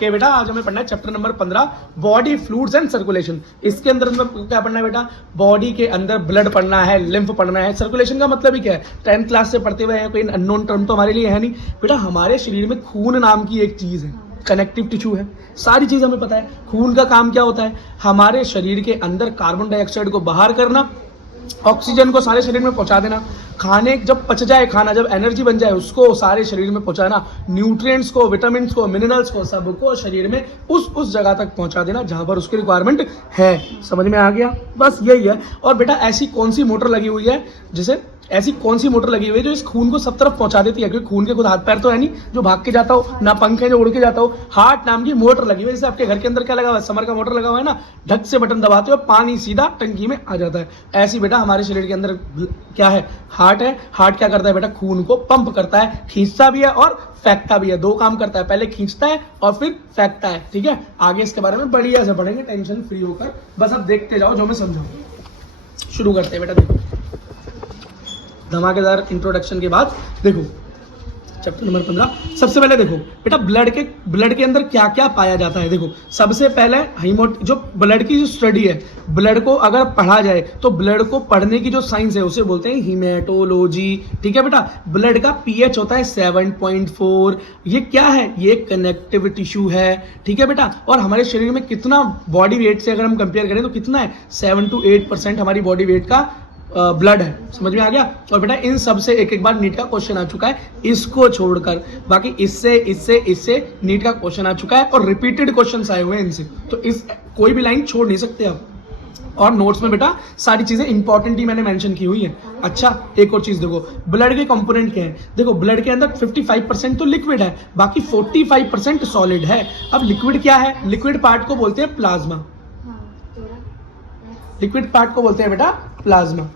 कि बेटा आज हमें पढ़ना है chapter number 15 body fluids and circulation. इसके अंदर हमें क्या पढ़ना है बेटा? बॉडी के अंदर ब्लड पढ़ना है, लिम्फ पढ़ना है। सर्कुलेशन का मतलब ही क्या है? 10th क्लास से पढ़ते हुए हैं, कोई अननोन टर्म तो हमारे लिए है नहीं बेटा। हमारे शरीर में खून नाम की एक चीज है, कनेक्टिव टिश्यू है, सारी चीज हमें पता है। खून का काम क्या होता है? हमारे शरीर के अंदर कार्बन डाइऑक्साइड को बाहर करना, ऑक्सीजन को सारे शरीर में पहुंचा देना, खाने जब पच जाए खाना, जब एनर्जी बन जाए उसको सारे शरीर में पहुंचाना, न्यूट्रिएंट्स को, विटामिन को, मिनरल्स को, सबको शरीर में उस जगह तक पहुंचा देना जहां पर उसकी रिक्वायरमेंट है। समझ में आ गया? बस यही है। और बेटा ऐसी कौन सी मोटर लगी हुई है, जैसे ऐसी कौन सी मोटर लगी हुई है जो इस खून को सब तरफ पहुंचा देती है? क्योंकि खून के खुद हाथ पैर तो है नहीं जो भाग के जाता हो, ना पंख है जो उड़ के जाता हो। हार्ट नाम की मोटर लगी हुई है। जैसे आपके घर के अंदर क्या लगा हुआ है? समर का मोटर लगा हुआ है ना, ढक से बटन दबाते हो पानी सीधा टंकी में आ जाता है। ऐसी बेटा हमारे शरीर के अंदर क्या है? हार्ट है। हार्ट क्या करता है बेटा? खून को पंप करता है, खींचता भी है और फेंकता भी है। दो काम करता है, पहले खींचता है और फिर फेंकता है। ठीक है, आगे इसके बारे में बढ़िया से पढ़ेंगे, टेंशन फ्री होकर। बस अब देखते जाओ जो मैं समझाऊं। शुरू करते हैं बेटा। देखो धमाकेदार इंट्रोडक्शन के बाद देखो चैप्टर नंबर 15। सबसे पहले देखो बेटा ब्लड के अंदर क्या क्या पाया जाता है। देखो सबसे पहले जो ब्लड की जो स्टडी है, ब्लड को अगर पढ़ा जाए तो ब्लड को पढ़ने की जो साइंस है उसे बोलते हैं हीमेटोलॉजी। ठीक है बेटा, ब्लड का पीएच होता है 7.4। ये क्या है? ये कनेक्टिव टिश्यू है। ठीक है बेटा, और हमारे शरीर में कितना बॉडी वेट से अगर हम कंपेयर करें तो कितना है? 7 to 8% हमारी बॉडी वेट का ब्लड है। समझ में आ गया? और बेटा इन सब से एक बार नीट का क्वेश्चन आ चुका है, इसको छोड़कर बाकी इससे नीट का क्वेश्चन आ चुका है और रिपीटेड क्वेश्चंस आए हुए हैं इनसे। तो इस कोई भी लाइन छोड़ नहीं सकते आप। और नोट्स में बेटा सारी चीजें इंपॉर्टेंट ही मैंने मेंशन की हुई है। अच्छा एक और चीज देखो, ब्लड के कंपोनेंट क्या है? देखो ब्लड के अंदर 55% तो लिक्विड है, बाकी 45% सॉलिड है। अब लिक्विड क्या है? लिक्विड पार्ट को बोलते हैं प्लाज्मा। लिक्विड पार्ट को बोलते हैं बेटा प्लाज्मा।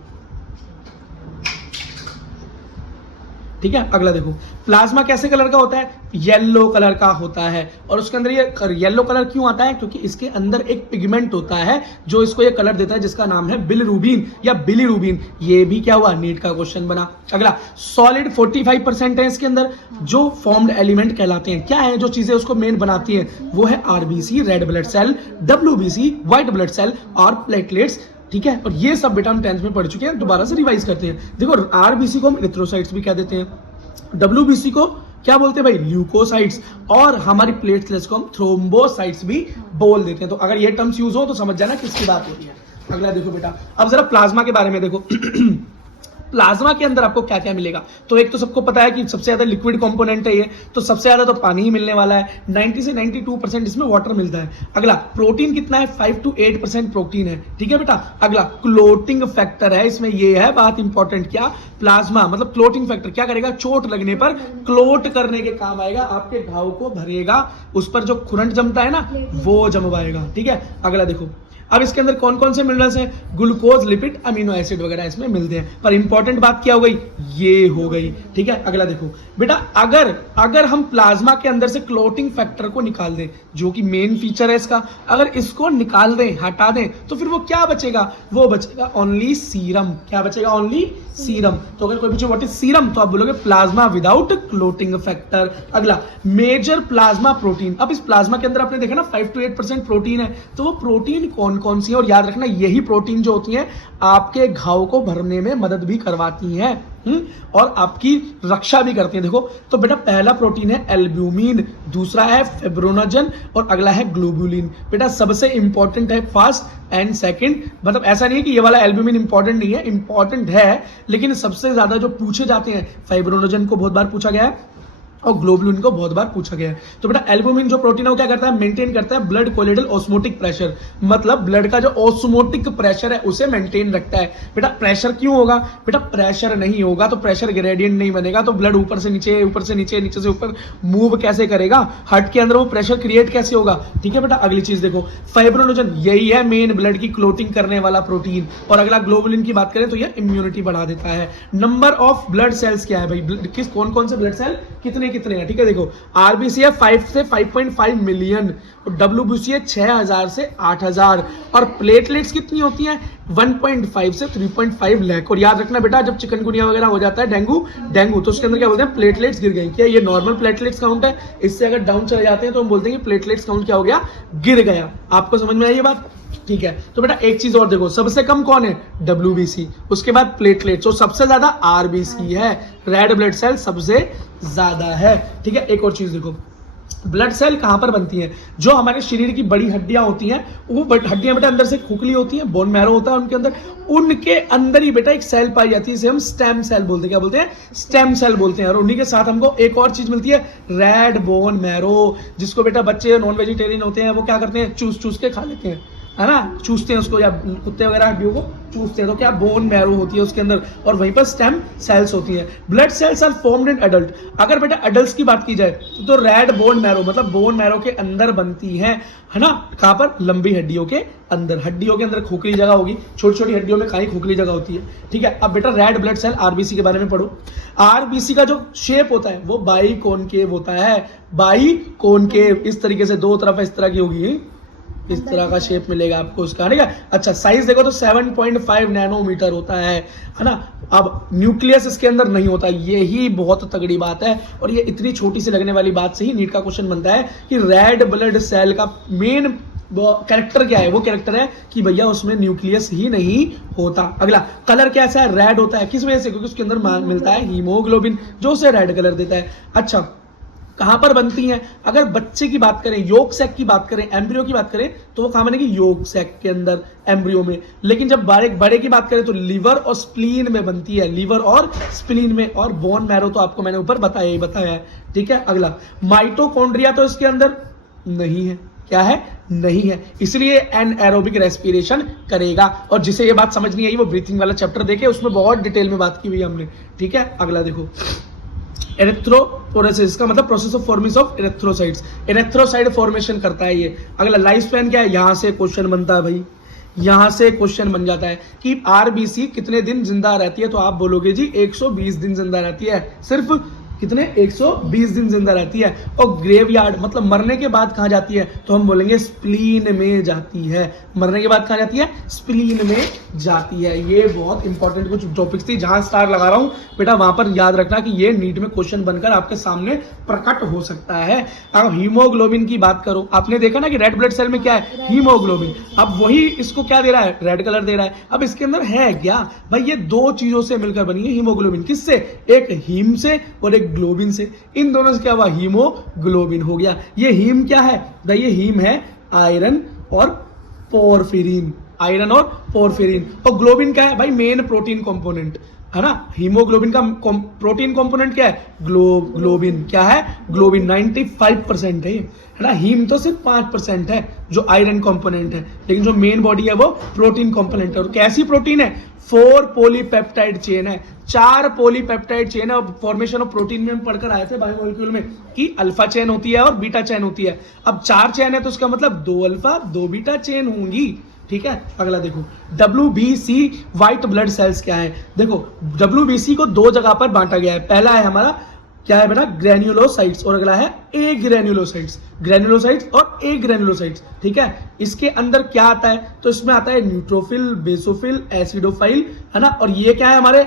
ठीक है, अगला देखो प्लाज्मा कैसे कलर का होता है? येलो कलर का होता है। और उसके अंदर ये येलो कलर क्यों आता है? क्योंकि इसके अंदर एक पिगमेंट होता है जो इसको ये कलर देता है, जिसका नाम है बिलिरुबिन या बिलिरुबिन। ये भी क्या हुआ? नीट का क्वेश्चन बना। अगला सॉलिड 45% है इसके अंदर, जो फॉर्म्ड एलिमेंट कहलाते हैं। क्या है जो चीजें उसको मेन बनाती हैं? वो है RBC red blood cell, WBC white blood cell और प्लेटलेट्स। ठीक है, और ये सब बेटा हम 10th में पढ़ चुके हैं, दोबारा से रिवाइज करते हैं। देखो आरबीसी को हम इरिथ्रोसाइट्स भी कह देते हैं, डब्ल्यूबीसी को क्या बोलते हैं भाई? ल्यूकोसाइट्स, और हमारी प्लेटलेट्स को हम थ्रोम्बोसाइट्स भी बोल देते हैं। तो अगर ये टर्म्स यूज हो तो समझ जाना किसकी बात हो रही है। अगला देखो बेटा, अब जरा प्लाज्मा के बारे में देखो। प्लाज्मा के अंदर आपको क्या क्या मिलेगा? तो एक तो सबको पता है कि सबसे ज्यादा लिक्विड कंपोनेंट है ये, तो सबसे ज्यादा तो पानी ही मिलने वाला है। 90 से 92% इसमें वाटर मिलता है। अगला प्रोटीन कितना है? 5 to 8% प्रोटीन है। ठीक है बेटा, अगला क्लोटिंग फैक्टर है इसमें। ये है बात इंपॉर्टेंट, क्या? प्लाज्मा मतलब क्लोटिंग फैक्टर क्या करेगा? चोट लगने पर क्लोट करने के काम आएगा, आपके घाव को भरेगा, उस पर जो खुरंट जमता है ना वो जमवाएगा। ठीक है, अगला देखो अब इसके अंदर कौन कौन से मिनरल्स हैं? ग्लूकोज, लिपिड, अमीनो एसिड वगैरह इसमें मिलते हैं। पर इंपॉर्टेंट बात क्या हो गई? ये हो गई। ठीक है, अगला देखो बेटा, अगर हम प्लाज्मा के अंदर से क्लोटिंग फैक्टर को निकाल दें, जो कि मेन फीचर है इसका, अगर इसको निकाल दें, हटा दें, तो फिर वो क्या बचेगा? वो बचेगा ओनली सीरम। क्या बचेगा? Only serum. तो अगर कोई पूछे व्हाट इज सीरम, तो आप बोलोगे प्लाज्मा विदाउट क्लोटिंग फैक्टर। अगला मेजर प्लाज्मा प्रोटीन। अब इस प्लाज्मा के अंदर आपने देखा ना 5 to 8% प्रोटीन है, तो वो प्रोटीन कौन सी है? और याद रखना यही प्रोटीन जो होती है आपके घाव को भरने में मदद भी करवाती हैं और आपकी रक्षा भी करती हैं। देखो तो बेटा पहला प्रोटीन है एल्ब्यूमिन, दूसरा है फिब्रोनोजन और अगला है ग्लोबुलिन। बेटा सबसे इंपॉर्टेंट है फर्स्ट एंड सेकंड। मतलब ऐसा नहीं है कि ये वाला एल्ब्यूमिन इंपॉर्टेंट नहीं है, इंपॉर्टेंट है, लेकिन सबसे ज्यादा जो पूछे जाते हैं, फिब्रोनोजन को बहुत बार पूछा गया है और ग्लोबुलिन को बहुत बार पूछा गया है। तो बेटा एल्बुमिन जो प्रोटीन है वो क्या करता है? मेंटेन करता है ब्लड कोलिडल ऑस्मोटिक प्रेशर, मतलब ब्लड का जो ऑस्मोटिक प्रेशर है उसे मेंटेन रखता है। बेटा प्रेशर क्यों होगा? बेटा प्रेशर नहीं होगा तो प्रेशर ग्रेडियंट नहीं बनेगा, तो ब्लड ऊपर से नीचे, ऊपर से नीचे, नीचे से ऊपर मूव कैसे करेगा? हार्ट के अंदर वो प्रेशर क्रिएट कैसे होगा? ठीक है बेटा, अगली चीज देखो फाइब्रोनोजन, यही है मेन ब्लड की क्लोटिंग करने वाला प्रोटीन। और अगला ग्लोबुलिन की बात करें तो यह इम्यूनिटी बढ़ा देता है। नंबर ऑफ ब्लड सेल्स क्या है भाई? किस कौन कौन से ब्लड सेल कितने कितने हैं, ठीक है। देखो आरबीसी है 5 से 5.5 मिलियन, और डब्ल्यूबीसी है 6000 से 8000, और प्लेटलेट्स कितनी होती हैं 1.5 से 3.5 लाख। और याद रखना बेटा, जब चिकनगुनिया वगैरह हो जाता है, डेंगू तो उसके अंदर क्या बोलते हैं, प्लेटलेट्स गिर गई। क्या ये नॉर्मल प्लेटलेट्स काउंट है? इससे अगर डाउन चले जाते हैं तो हम बोलते हैं कि प्लेटलेट्स काउंट क्या हो गया, गिर गया। आपको समझ में आई ये बात? ठीक है। तो बेटा एक चीज और देखो, सबसे कम कौन है, डब्ल्यूबीसी, उसके बाद प्लेटलेट्स, और सबसे ज्यादा आरबीसी है, रेड ब्लड सेल सबसे ज्यादा है, ठीक है। एक और चीज देखो, ब्लड सेल कहां पर बनती हैं, जो हमारे शरीर की बड़ी हड्डियां होती हैं, वो हड्डियां बेटा अंदर से खोखली होती हैं, बोन मैरो होता है उनके अंदर, उनके अंदर ही बेटा एक सेल पाई जाती है, इसे हम स्टेम सेल बोलते हैं। क्या बोलते हैं? स्टेम सेल बोलते हैं। और उन्हीं के साथ हमको एक और चीज मिलती है, रेड बोन मैरो, जिसको बेटा बच्चे नॉन वेजिटेरियन होते हैं वो क्या करते हैं, चूस चूस के खा लेते हैं, है ना, चूसते हैं उसको, या कुत्ते वगैरह हड्डियों को चूसते हैं, तो क्या बोन मैरो होती है उसके अंदर, और वहीं पर स्टेम सेल्स होती हैं। Blood cells are formed in adult. अगर बेटा एडल्ट्स की बात की जाए तो रेड बोन मैरो मतलब बोन मैरो के अंदर बनती है ना, कहां पर, लंबी हड्डियों के अंदर। हड्डियों के अंदर खोखली जगह होगी, छोटी छोटी हड्डियों में कहीं खोखली जगह होती है, ठीक है। अब बेटा रेड ब्लड सेल आरबीसी के बारे में पढ़ो। आरबीसी का जो शेप होता है वो बाई कॉनकेव होता है, बाई कॉनकेव, इस तरीके से दो तरफ इस तरह की होगी, इस तरह का शेप मिलेगा आपको उसका, ठीक है। अच्छा साइज देखो तो 7.5 नैनोमीटर होता है ना। अब न्यूक्लियस इसके अंदर नहीं होता, यही बहुत तगड़ी बात है, और ये इतनी छोटी सी लगने वाली बात से ही नीट का क्वेश्चन बनता है कि रेड ब्लड सेल का मेन कैरेक्टर क्या है। वो कैरेक्टर है कि भैया उसमें न्यूक्लियस ही नहीं होता। अगला, कलर कैसा है, रेड होता है, किस वजह से, क्योंकि उसके अंदर मिलता है हीमोग्लोबिन, जो उसे रेड कलर देता है। अच्छा कहां पर बनती हैं, अगर बच्चे की बात करें, योग सैक की बात करें, एम्ब्रियो की बात करें, तो वो कहां बनेगी, योग सैक के अंदर, एम्ब्रियो में। लेकिन जब बड़े की बात करें तो लीवर और स्प्लीन में बनती है, लीवर और स्प्लीन में। और बोन मैरो तो आपको मैंने ऊपर बताया है, ठीक है। अगला, माइटोकॉन्ड्रिया तो इसके अंदर नहीं है, क्या है, नहीं है, इसलिए एनएरोबिक रेस्पिरेशन करेगा। और जिसे ये बात समझ नहीं आई वो ब्रीथिंग वाला चैप्टर देखे, उसमें बहुत डिटेल में बात की हुई हमने, ठीक है। अगला देखो, एरेथ्रोपोरेसिस का मतलब process of formation of erythrocytes, erythrocyte formation करता है ये। अगला, लाइफ स्पैन क्या है, यहां से क्वेश्चन बनता है भाई, यहां से क्वेश्चन बन जाता है कि आरबीसी कितने दिन जिंदा रहती है, तो आप बोलोगे जी 120 दिन जिंदा रहती है, सिर्फ कितने, 120 दिन जिंदा रहती है। और ग्रेवयार्ड मतलब मरने के बाद कहां जाती है, तो हम बोलेंगे स्प्लीन में जाती है। मरने के बाद कहां जाती है, स्प्लीन में जाती है। ये बहुत इंपॉर्टेंट कुछ टॉपिक्स थी, जहां स्टार लगा रहा हूं बेटा वहां पर याद रखना कि ये नीट में क्वेश्चन बनकर आपके सामने प्रकट हो सकता है। अब हीमोग्लोबिन की बात करो, आपने देखा ना कि रेड ब्लड सेल में क्या है, हीमोग्लोबिन। अब वही इसको क्या दे रहा है, रेड कलर दे रहा है। अब इसके अंदर है क्या भाई, ये दो चीजों से मिलकर बनी है हीमोग्लोबिन, किससे, एक हीम से और एक ग्लोबिन से, इन दोनों से क्या हुआ, हीमोग्लोबिन हो गया। ये हीम क्या है भाई, ये हीम है आयरन और पोरफिरिन, आयरन और पोरफिरिन। और ग्लोबिन क्या है भाई, मेन प्रोटीन कंपोनेंट है ना। हीमोग्लोबिन का प्रोटीन कंपोनेंट क्या है, ग्लोबिन, क्या है, ग्लोबिन 95% है ना। हीम तो सिर्फ 5% है जो आयरन कंपोनेंट है, लेकिन जो मेन बॉडी है वो प्रोटीन कंपोनेंट है। और कैसी प्रोटीन है, 4 पॉलीपेप्टाइड चेन है, 4 पॉलीपेप्टाइड चेन है। और फॉर्मेशन ऑफ प्रोटीन में हम पढ़कर आए थे बायोमोलिक्यूल में कि अल्फा चेन होती है और बीटा चेन होती है। अब 4 चेन है तो उसका मतलब 2 अल्फा 2 बीटा चेन होंगी, ठीक है। अगला देखो, WBC व्हाइट ब्लड सेल्स क्या है, देखो WBC को 2 जगह पर बांटा गया है। पहला है हमारा क्या है बेटा, ग्रेन्युलोसाइट्स, और अगला है ए ग्रेन्युलोसाइट्स, ग्रेन्युलोसाइट्स और ए ग्रेन्युलोसाइट्स, ठीक है। इसके अंदर क्या आता है, तो इसमें आता है न्यूट्रोफिल, बेसोफिल, एसिडोफाइल, है ना। और ये क्या है हमारे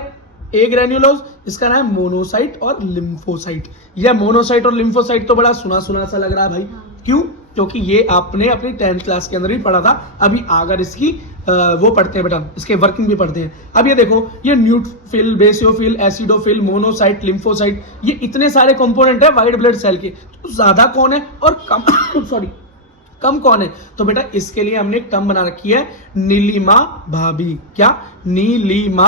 ए ग्रेन्युलोज, इसका नाम है मोनोसाइट और लिम्फोसाइट। यह मोनोसाइट और लिम्फोसाइट तो बड़ा सुना सुना सा लग रहा है भाई, क्यों, क्योंकि ये आपने अपनी 10th क्लास के अंदर भी पढ़ा था। अभी अगर इसकी वो पढ़ते हैं बेटा, इसके वर्किंग भी पढ़ते हैं। अब ये देखो, ये neutrophil, basophil, acidophil, monocyte, lymphocyte, ये इतने सारे कंपोनेंट है व्हाइट ब्लड सेल के। तो ज्यादा कौन है और कम सॉरी कम कौन है, तो बेटा इसके लिए हमने एक टर्म बना रखी है, नीलिमा भाभी। क्या, नीलिमा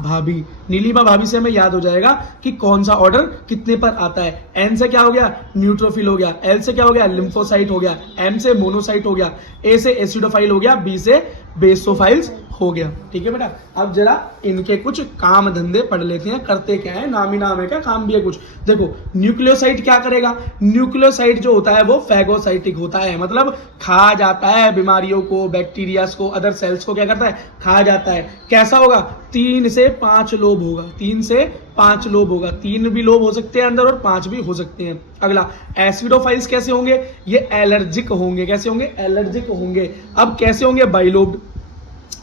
भाभी। नीलिमा भाभी से हमें याद हो जाएगा कि कौन सा ऑर्डर कितने पर आता है। एन से क्या हो गया, न्यूट्रोफिल हो गया, एल से क्या हो गया, लिम्फोसाइट हो गया, एम से मोनोसाइट हो गया, ए से एसिडोफाइल हो गया, बी से बेसोफाइल्स हो गया। ठीक है बेटा, अब जरा इनके कुछ काम धंधे पढ़ लेते हैं, करते क्या है, नाम ही नाम है क्या, काम भी है कुछ। देखो न्यूक्लियोसाइड क्या करेगा, न्यूक्लियोसाइड जो होता है वो फैगोसाइटिक होता है, मतलब खा जाता है बीमारियों को, बैक्टीरियाज को, अदर सेल्स को क्या करता है, खा जाता है। कैसा होगा, 3 से 5 लोब होगा, 3 से 5 लोब होगा, 3 भी लोब हो सकते हैं अंदर और 5 भी हो सकते हैं। अगला एसिडोफाइल्स कैसे होंगे, ये एलर्जिक होंगे, कैसे होंगे, एलर्जिक होंगे। अब कैसे होंगे, बाइलोब्ड,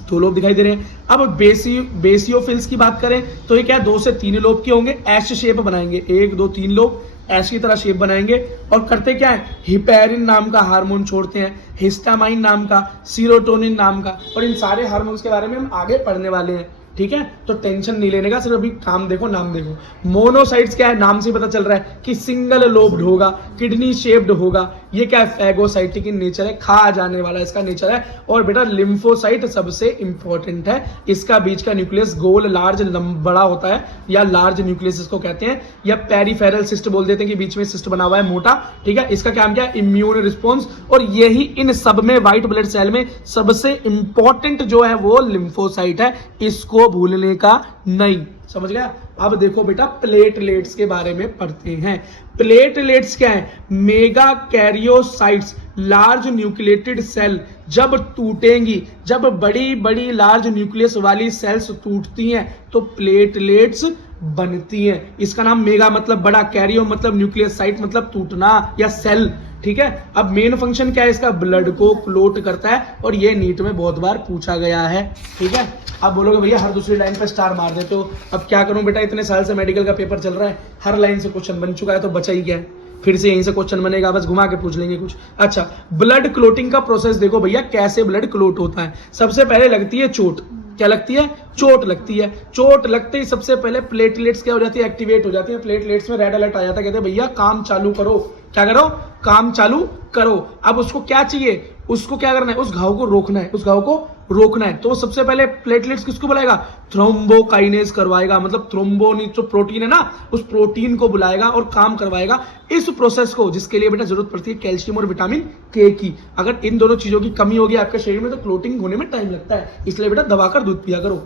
2 लोब दिखाई दे रहे हैं। अब बेसियोफिल्स की बात करें तो ये क्या 2 से 3 लोब के होंगे, एश शेप बनाएंगे, 1 2 3 लोब एश की तरह शेप बनाएंगे। और करते क्या है, हिपेरिन नाम का हार्मोन छोड़ते हैं, हिस्टामाइन नाम का, सीरोटोनिन नाम का, और इन सारे हार्मोन्स के बारे में हम आगे पढ़ने वाले हैं। ठीक है, तो टेंशन नहीं लेने का, सिर्फ अभी काम देखो, नाम देखो। मोनोसाइट्स क्या है, नाम से पता चल रहा है कि सिंगल लोब्ड होगा, किडनी शेप्ड होगा। ये क्या है, फैगोसाइटिक इन नेचर है, खा जाने वाला इसका नेचर है। और बेटा लिम्फोसाइट सबसे इंपॉर्टेंट है, इसका बीच का न्यूक्लियस गोल लार्ज बड़ा होता है, या लार्ज न्यूक्लियस इसको कहते हैं, या पेरिफेरल सिस्ट बोल देते हैं कि बीच में सिस्ट बना हुआ है मोटा। ठीक है, इसका काम क्या है, इम्यून रिस्पॉन्स। और यही इन सब में व्हाइट ब्लड सेल में सबसे इंपॉर्टेंट जो है वो लिम्फोसाइट है, इसको भूलने का नहीं, समझ गया। अब देखो बेटा प्लेटलेट्स के बारे में पढ़ते हैं। प्लेटलेट्स क्या है, megakaryocytes, large nucleated cell जब टूटेंगी, जब बड़ी बड़ी लार्ज न्यूक्लियस वाली सेल्स टूटती हैं तो प्लेटलेट्स बनती हैं। इसका नाम मेगा मतलब बड़ा, कैरियो मतलब न्यूक्लियस, साइट मतलब टूटना या सेल। ठीक है, अब मेन फंक्शन क्या है इसका, ब्लड को क्लोट करता है, और ये नीट में बहुत बार पूछा गया है। ठीक है, अब बोलोगे भैया हर दूसरी लाइन पे स्टार मार देते हो, अब क्या करूं बेटा, इतने साल से मेडिकल का पेपर चल रहा है, हर लाइन से क्वेश्चन बन चुका है, तो बचा ही क्या है, फिर से यहीं से क्वेश्चन बनेगा, बस घुमा के पूछ लेंगे कुछ। अच्छा, ब्लड क्लोटिंग का प्रोसेस देखो भैया, कैसे ब्लड क्लोट होता है। सबसे पहले लगती है चोट, क्या लगती है, चोट लगती है। चोट लगते ही सबसे पहले प्लेटलेट्स क्या हो जाती है, एक्टिवेट हो जाती है। प्लेटलेट्स में रेड अलर्ट आ जाता है, कहते हैं भैया काम चालू करो, क्या करो, काम चालू करो। अब उसको क्या चाहिए, उसको क्या करना है, उस घाव को रोकना है, उस घाव को रोकना है। तो सबसे पहले प्लेटलेट्स किसको बुलाएगा, थ्रोम्बोकाइनेज करवाएगा, मतलब थ्रोम्बोन जो प्रोटीन है ना, उस प्रोटीन को बुलाएगा और काम करवाएगा इस प्रोसेस को, जिसके लिए बेटा जरूरत पड़ती है कैल्शियम और विटामिन के की। अगर इन दोनों चीजों की कमी होगी आपके शरीर में तो क्लोटिंग होने में टाइम लगता है, इसलिए बेटा दबाकर दूध पिया करो।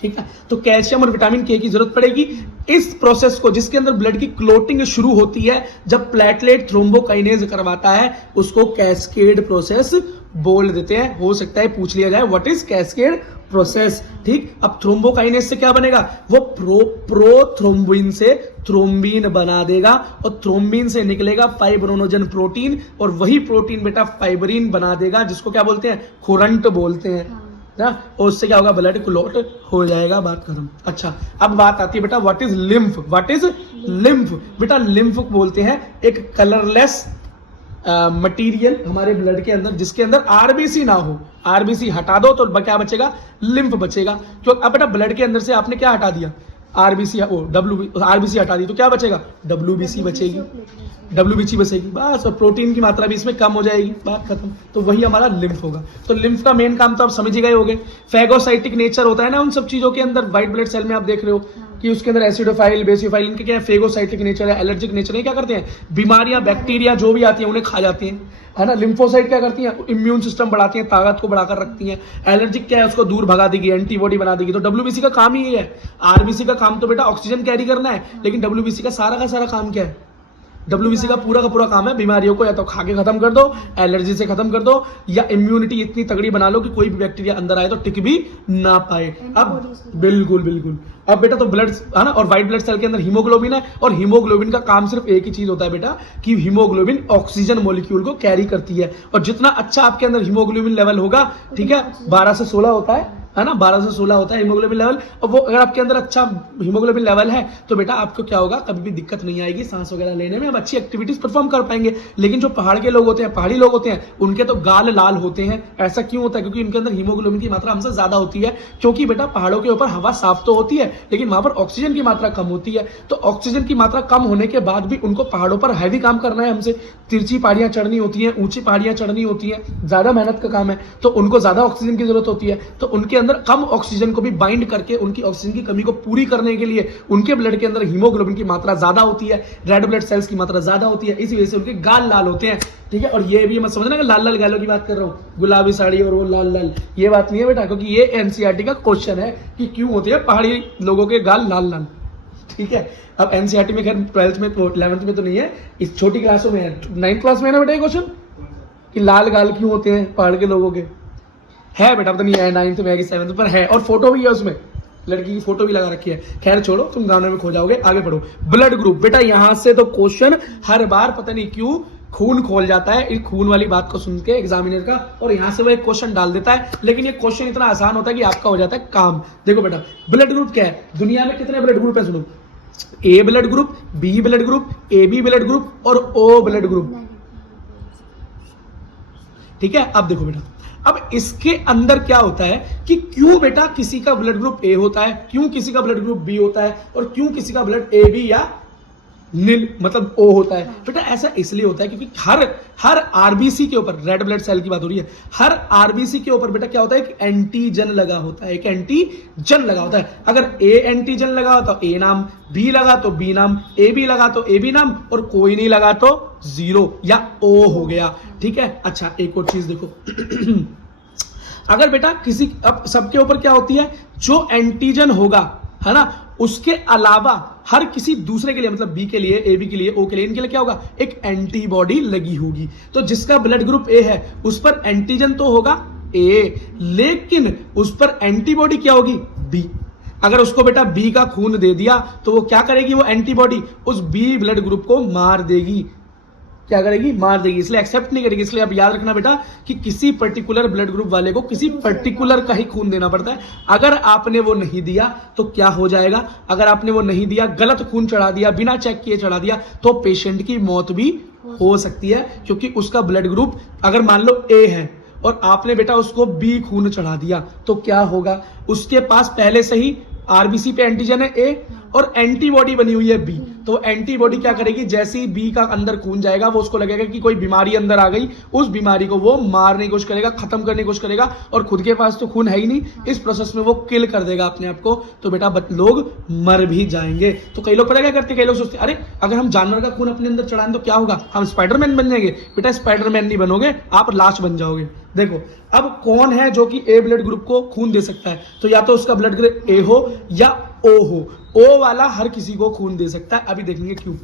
ठीक है, तो कैल्शियम और विटामिन के की जरूरत पड़ेगी इस प्रोसेस को, जिसके अंदर ब्लड की क्लोटिंग शुरू होती है जब प्लेटलेट थ्रोम्बोकाइनेज करवाता है, उसको कैस्केड प्रोसेस बोल देते हैं। हो सकता है पूछ लिया जाए व्हाट इज कैस्केड प्रोसेस। ठीक, अब थ्रोम्बोकाइनेज से क्या बनेगा, वो प्रोथ्रोम्बिन से थ्रोम्बिन बना देगा, और थ्रोम्बिन से निकलेगा फाइब्रोनोजन प्रोटीन, और वही प्रोटीन बेटा फाइब्रिन बना देगा, जिसको क्या बोलते हैं, खुरंट बोलते हैं ना, और उससे क्या होगा, ब्लड क्लॉट हो जाएगा, बात खत्म। अच्छा, अब बात आती है बेटा what is lymph, what is lymph. बेटा लिम्फ बोलते हैं एक कलरलेस मटेरियल हमारे ब्लड के अंदर, जिसके अंदर आरबीसी ना हो, आरबीसी हटा दो तो क्या बचेगा, लिम्फ बचेगा। क्यों, अब बेटा ब्लड के अंदर से आपने क्या हटा दिया, आरबीसी, आरबीसी हटा दी तो क्या बचेगा, डब्ल्यूबीसी बचेगी, डब्ल्यूबीसी बचेगी, बस। और प्रोटीन की मात्रा भी इसमें कम हो जाएगी, बात खत्म। तो वही हमारा लिम्फ होगा। तो लिम्फ का मेन काम तो आप समझ ही गए होंगे, फैगोसाइटिक नेचर होता है ना उन सब चीजों के अंदर। व्हाइट ब्लड सेल में आप देख रहे हो कि उसके अंदर एसिडोफाइल, बेसियोफाइल, इनके क्या है, फैगोसाइटिक नेचर है, एलर्जिक नेचर है। क्या करते हैं, बीमारियां, बैक्टीरिया जो भी आती है उन्हें खा जाती हैं, है ना। लिम्फोसाइट क्या करती हैं, इम्यून सिस्टम बढ़ाती हैं, ताकत को बढ़ाकर रखती हैं। एलर्जिक क्या है, उसको दूर भगा देगी, एंटीबॉडी बना देगी। तो डब्ल्यूबीसी का काम ही ये है। आरबीसी का काम तो बेटा ऑक्सीजन कैरी करना है, लेकिन डब्ल्यूबीसी का सारा काम क्या है, डब्ल्यूबीसी का पूरा काम है बीमारियों को या तो खा के खत्म कर दो, एलर्जी से खत्म कर दो, या इम्यूनिटी इतनी तगड़ी बना लो कि कोई भी बैक्टीरिया अंदर आए तो टिक भी ना पाए। अब बिल्कुल अब बेटा तो ब्लड है ना, और व्हाइट ब्लड सेल के अंदर हीमोग्लोबिन है, और हीमोग्लोबिन का काम सिर्फ एक ही चीज होता है बेटा कि हीमोग्लोबिन ऑक्सीजन मॉलिक्यूल को कैरी करती है। और जितना अच्छा आपके अंदर हीमोग्लोबिन लेवल होगा, ठीक है, 12 से 16 होता है ना, 12 से 16 होता है हीमोग्लोबिन लेवल। और वो अगर आपके अंदर अच्छा हीमोग्लोबिन लेवल है तो बेटा आपको क्या होगा, कभी भी दिक्कत नहीं आएगी सांस वगैरह लेने में, आप अच्छी एक्टिविटीज परफॉर्म कर पाएंगे। लेकिन जो पहाड़ के लोग होते हैं, पहाड़ी लोग होते हैं, उनके तो गाल लाल होते हैं। ऐसा क्यों होता है, क्योंकि उनके अंदर हीमोग्लोबिन की मात्रा हमसे ज्यादा होती है। क्योंकि बेटा पहाड़ों के ऊपर हवा साफ तो होती है, लेकिन वहां पर ऑक्सीजन की मात्रा कम होती है। तो ऑक्सीजन की मात्रा कम होने के बाद भी उनको पहाड़ों पर हैवी काम करना है हमसे, तिरछी पहाड़ियां चढ़नी होती हैं, ऊंची पहाड़ियां चढ़नी होती हैं, ज्यादा मेहनत का काम है, तो उनको ज्यादा ऑक्सीजन की जरूरत होती है। तो उनके अंदर कम ऑक्सीजन को भी बाइंड करके उनकी ऑक्सीजन की कमी को पूरी करने के लिए उनके ब्लड के अंदर हीमोग्लोबिन की मात्रा ज्यादा होती है, रेड ब्लड सेल्स की मात्रा ज्यादा होती है, इसी वजह से उनके गाल लाल होते हैं। ठीक है, और ये भी मत समझना कि लाल लाल गालों की बात कर रहा हूँ, गुलाबी साड़ी और वो लाल लाल, ये बात नहीं है बेटा, क्योंकि ये एनसीईआरटी का क्वेश्चन है कि क्यों होते हैं पहाड़ी लोगों के गाल लाल लाल। ठीक है, अब एनसीईआरटी में खैर 12th में 11th में तो नहीं है, इस छोटी क्लासों में है, 9th क्लास में है ना बेटा ये क्वेश्चन कि लाल गाल क्यों होते हैं पहाड़ के लोगों के, है बेटा पता नहीं है 9th में है कि 7th पर है, और फोटो भी है उसमें, लड़की की फोटो भी लगा रखी है। खैर छोड़ो, तुम गाने में खो जाओगे, आगे बढ़ो। ब्लड ग्रुप बेटा, यहां से तो क्वेश्चन हर बार पता नहीं क्यों खून खोल जाता है इस खून वाली बात को सुन के एग्जामिनर का, और यहां से वो एक क्वेश्चन डाल देता है, लेकिन ये क्वेश्चन इतना आसान होता है कि आपका हो जाता है काम। देखो बेटा, ब्लड ग्रुप क्या है, दुनिया में कितने ब्लड ग्रुप है सुनो, A blood group, B blood group, A B blood group और ओ ब्लड ग्रुप। ठीक है, अब देखो बेटा, अब इसके अंदर क्या होता है कि क्यों बेटा किसी का ब्लड ग्रुप ए होता है, क्यों किसी का ब्लड ग्रुप बी होता है, और क्यों किसी का ब्लड ए बी या नील मतलब ओ होता है। बेटा ऐसा इसलिए होता है क्योंकि हर आरबीसी के ऊपर, रेड ब्लड सेल की बात हो रही है, हर आरबीसी के ऊपर बेटा क्या होता है, एक एंटीजन लगा होता है, एक एंटीजन लगा होता है। अगर ए एंटीजन लगा तो ए नाम, बी लगा तो बी नाम, ए बी लगा तो ए बी नाम, और कोई नहीं लगा तो जीरो या ओ हो गया। ठीक है, अच्छा एक और चीज देखो अगर बेटा किसी, अब सबके ऊपर क्या होती है, जो एंटीजन होगा है ना, उसके अलावा हर किसी दूसरे के लिए, मतलब बी के लिए, ए बी के लिए, ओ के लिए, इनके लिए क्या होगा, एक एंटीबॉडी लगी होगी। तो जिसका ब्लड ग्रुप ए है उस पर एंटीजन तो होगा ए, लेकिन उस पर एंटीबॉडी क्या होगी, बी। अगर उसको बेटा बी का खून दे दिया तो वो क्या करेगी, वो एंटीबॉडी उस बी ब्लड ग्रुप को मार देगी। क्या करेगी, मार देगी, इसलिए एक्सेप्ट नहीं करेगी। इसलिए आप याद रखना बेटा कि किसी पर्टिकुलर ब्लड ग्रुप वाले को किसी पर्टिकुलर का ही खून देना पड़ता है। अगर आपने वो नहीं दिया तो क्या हो जाएगा, अगर आपने वो नहीं दिया, गलत खून चढ़ा दिया, बिना चेक किए चढ़ा दिया, तो पेशेंट की मौत भी हो सकती है, क्योंकि उसका ब्लड ग्रुप अगर मान लो ए है और आपने बेटा उसको बी खून चढ़ा दिया तो क्या होगा, उसके पास पहले से ही आरबीसी पे एंटीजन है ए और एंटीबॉडी बनी हुई है बी, तो एंटीबॉडी क्या करेगी, जैसे ही बी का अंदर खून जाएगा वो उसको लगेगा कि कोई बीमारी अंदर आ गई, उस बीमारी को वो मारने की कोशिश करेगा, खत्म करने की कोशिश करेगा, और खुद के पास तो खून है ही नहीं, इस प्रोसेस में वो किल कर देगा अपने आप को, तो बेटा लोग मर भी जाएंगे। तो कई लोग पता क्या करते, कई लोग सोचते अरे अगर हम जानवर का खून अपने अंदर चढ़ाएं तो क्या होगा, हम स्पाइडरमैन बन जाएंगे। बेटा स्पाइडरमैन नहीं बनोगे, आप लाश बन जाओगे। देखो अब कौन है जो कि ए ब्लड ग्रुप को खून दे सकता है, तो या तो उसका ब्लड ग्रुप ए हो या ओ हो, ओ वाला हर किसी को खून दे सकता है। अभी देखेंगे क्यों।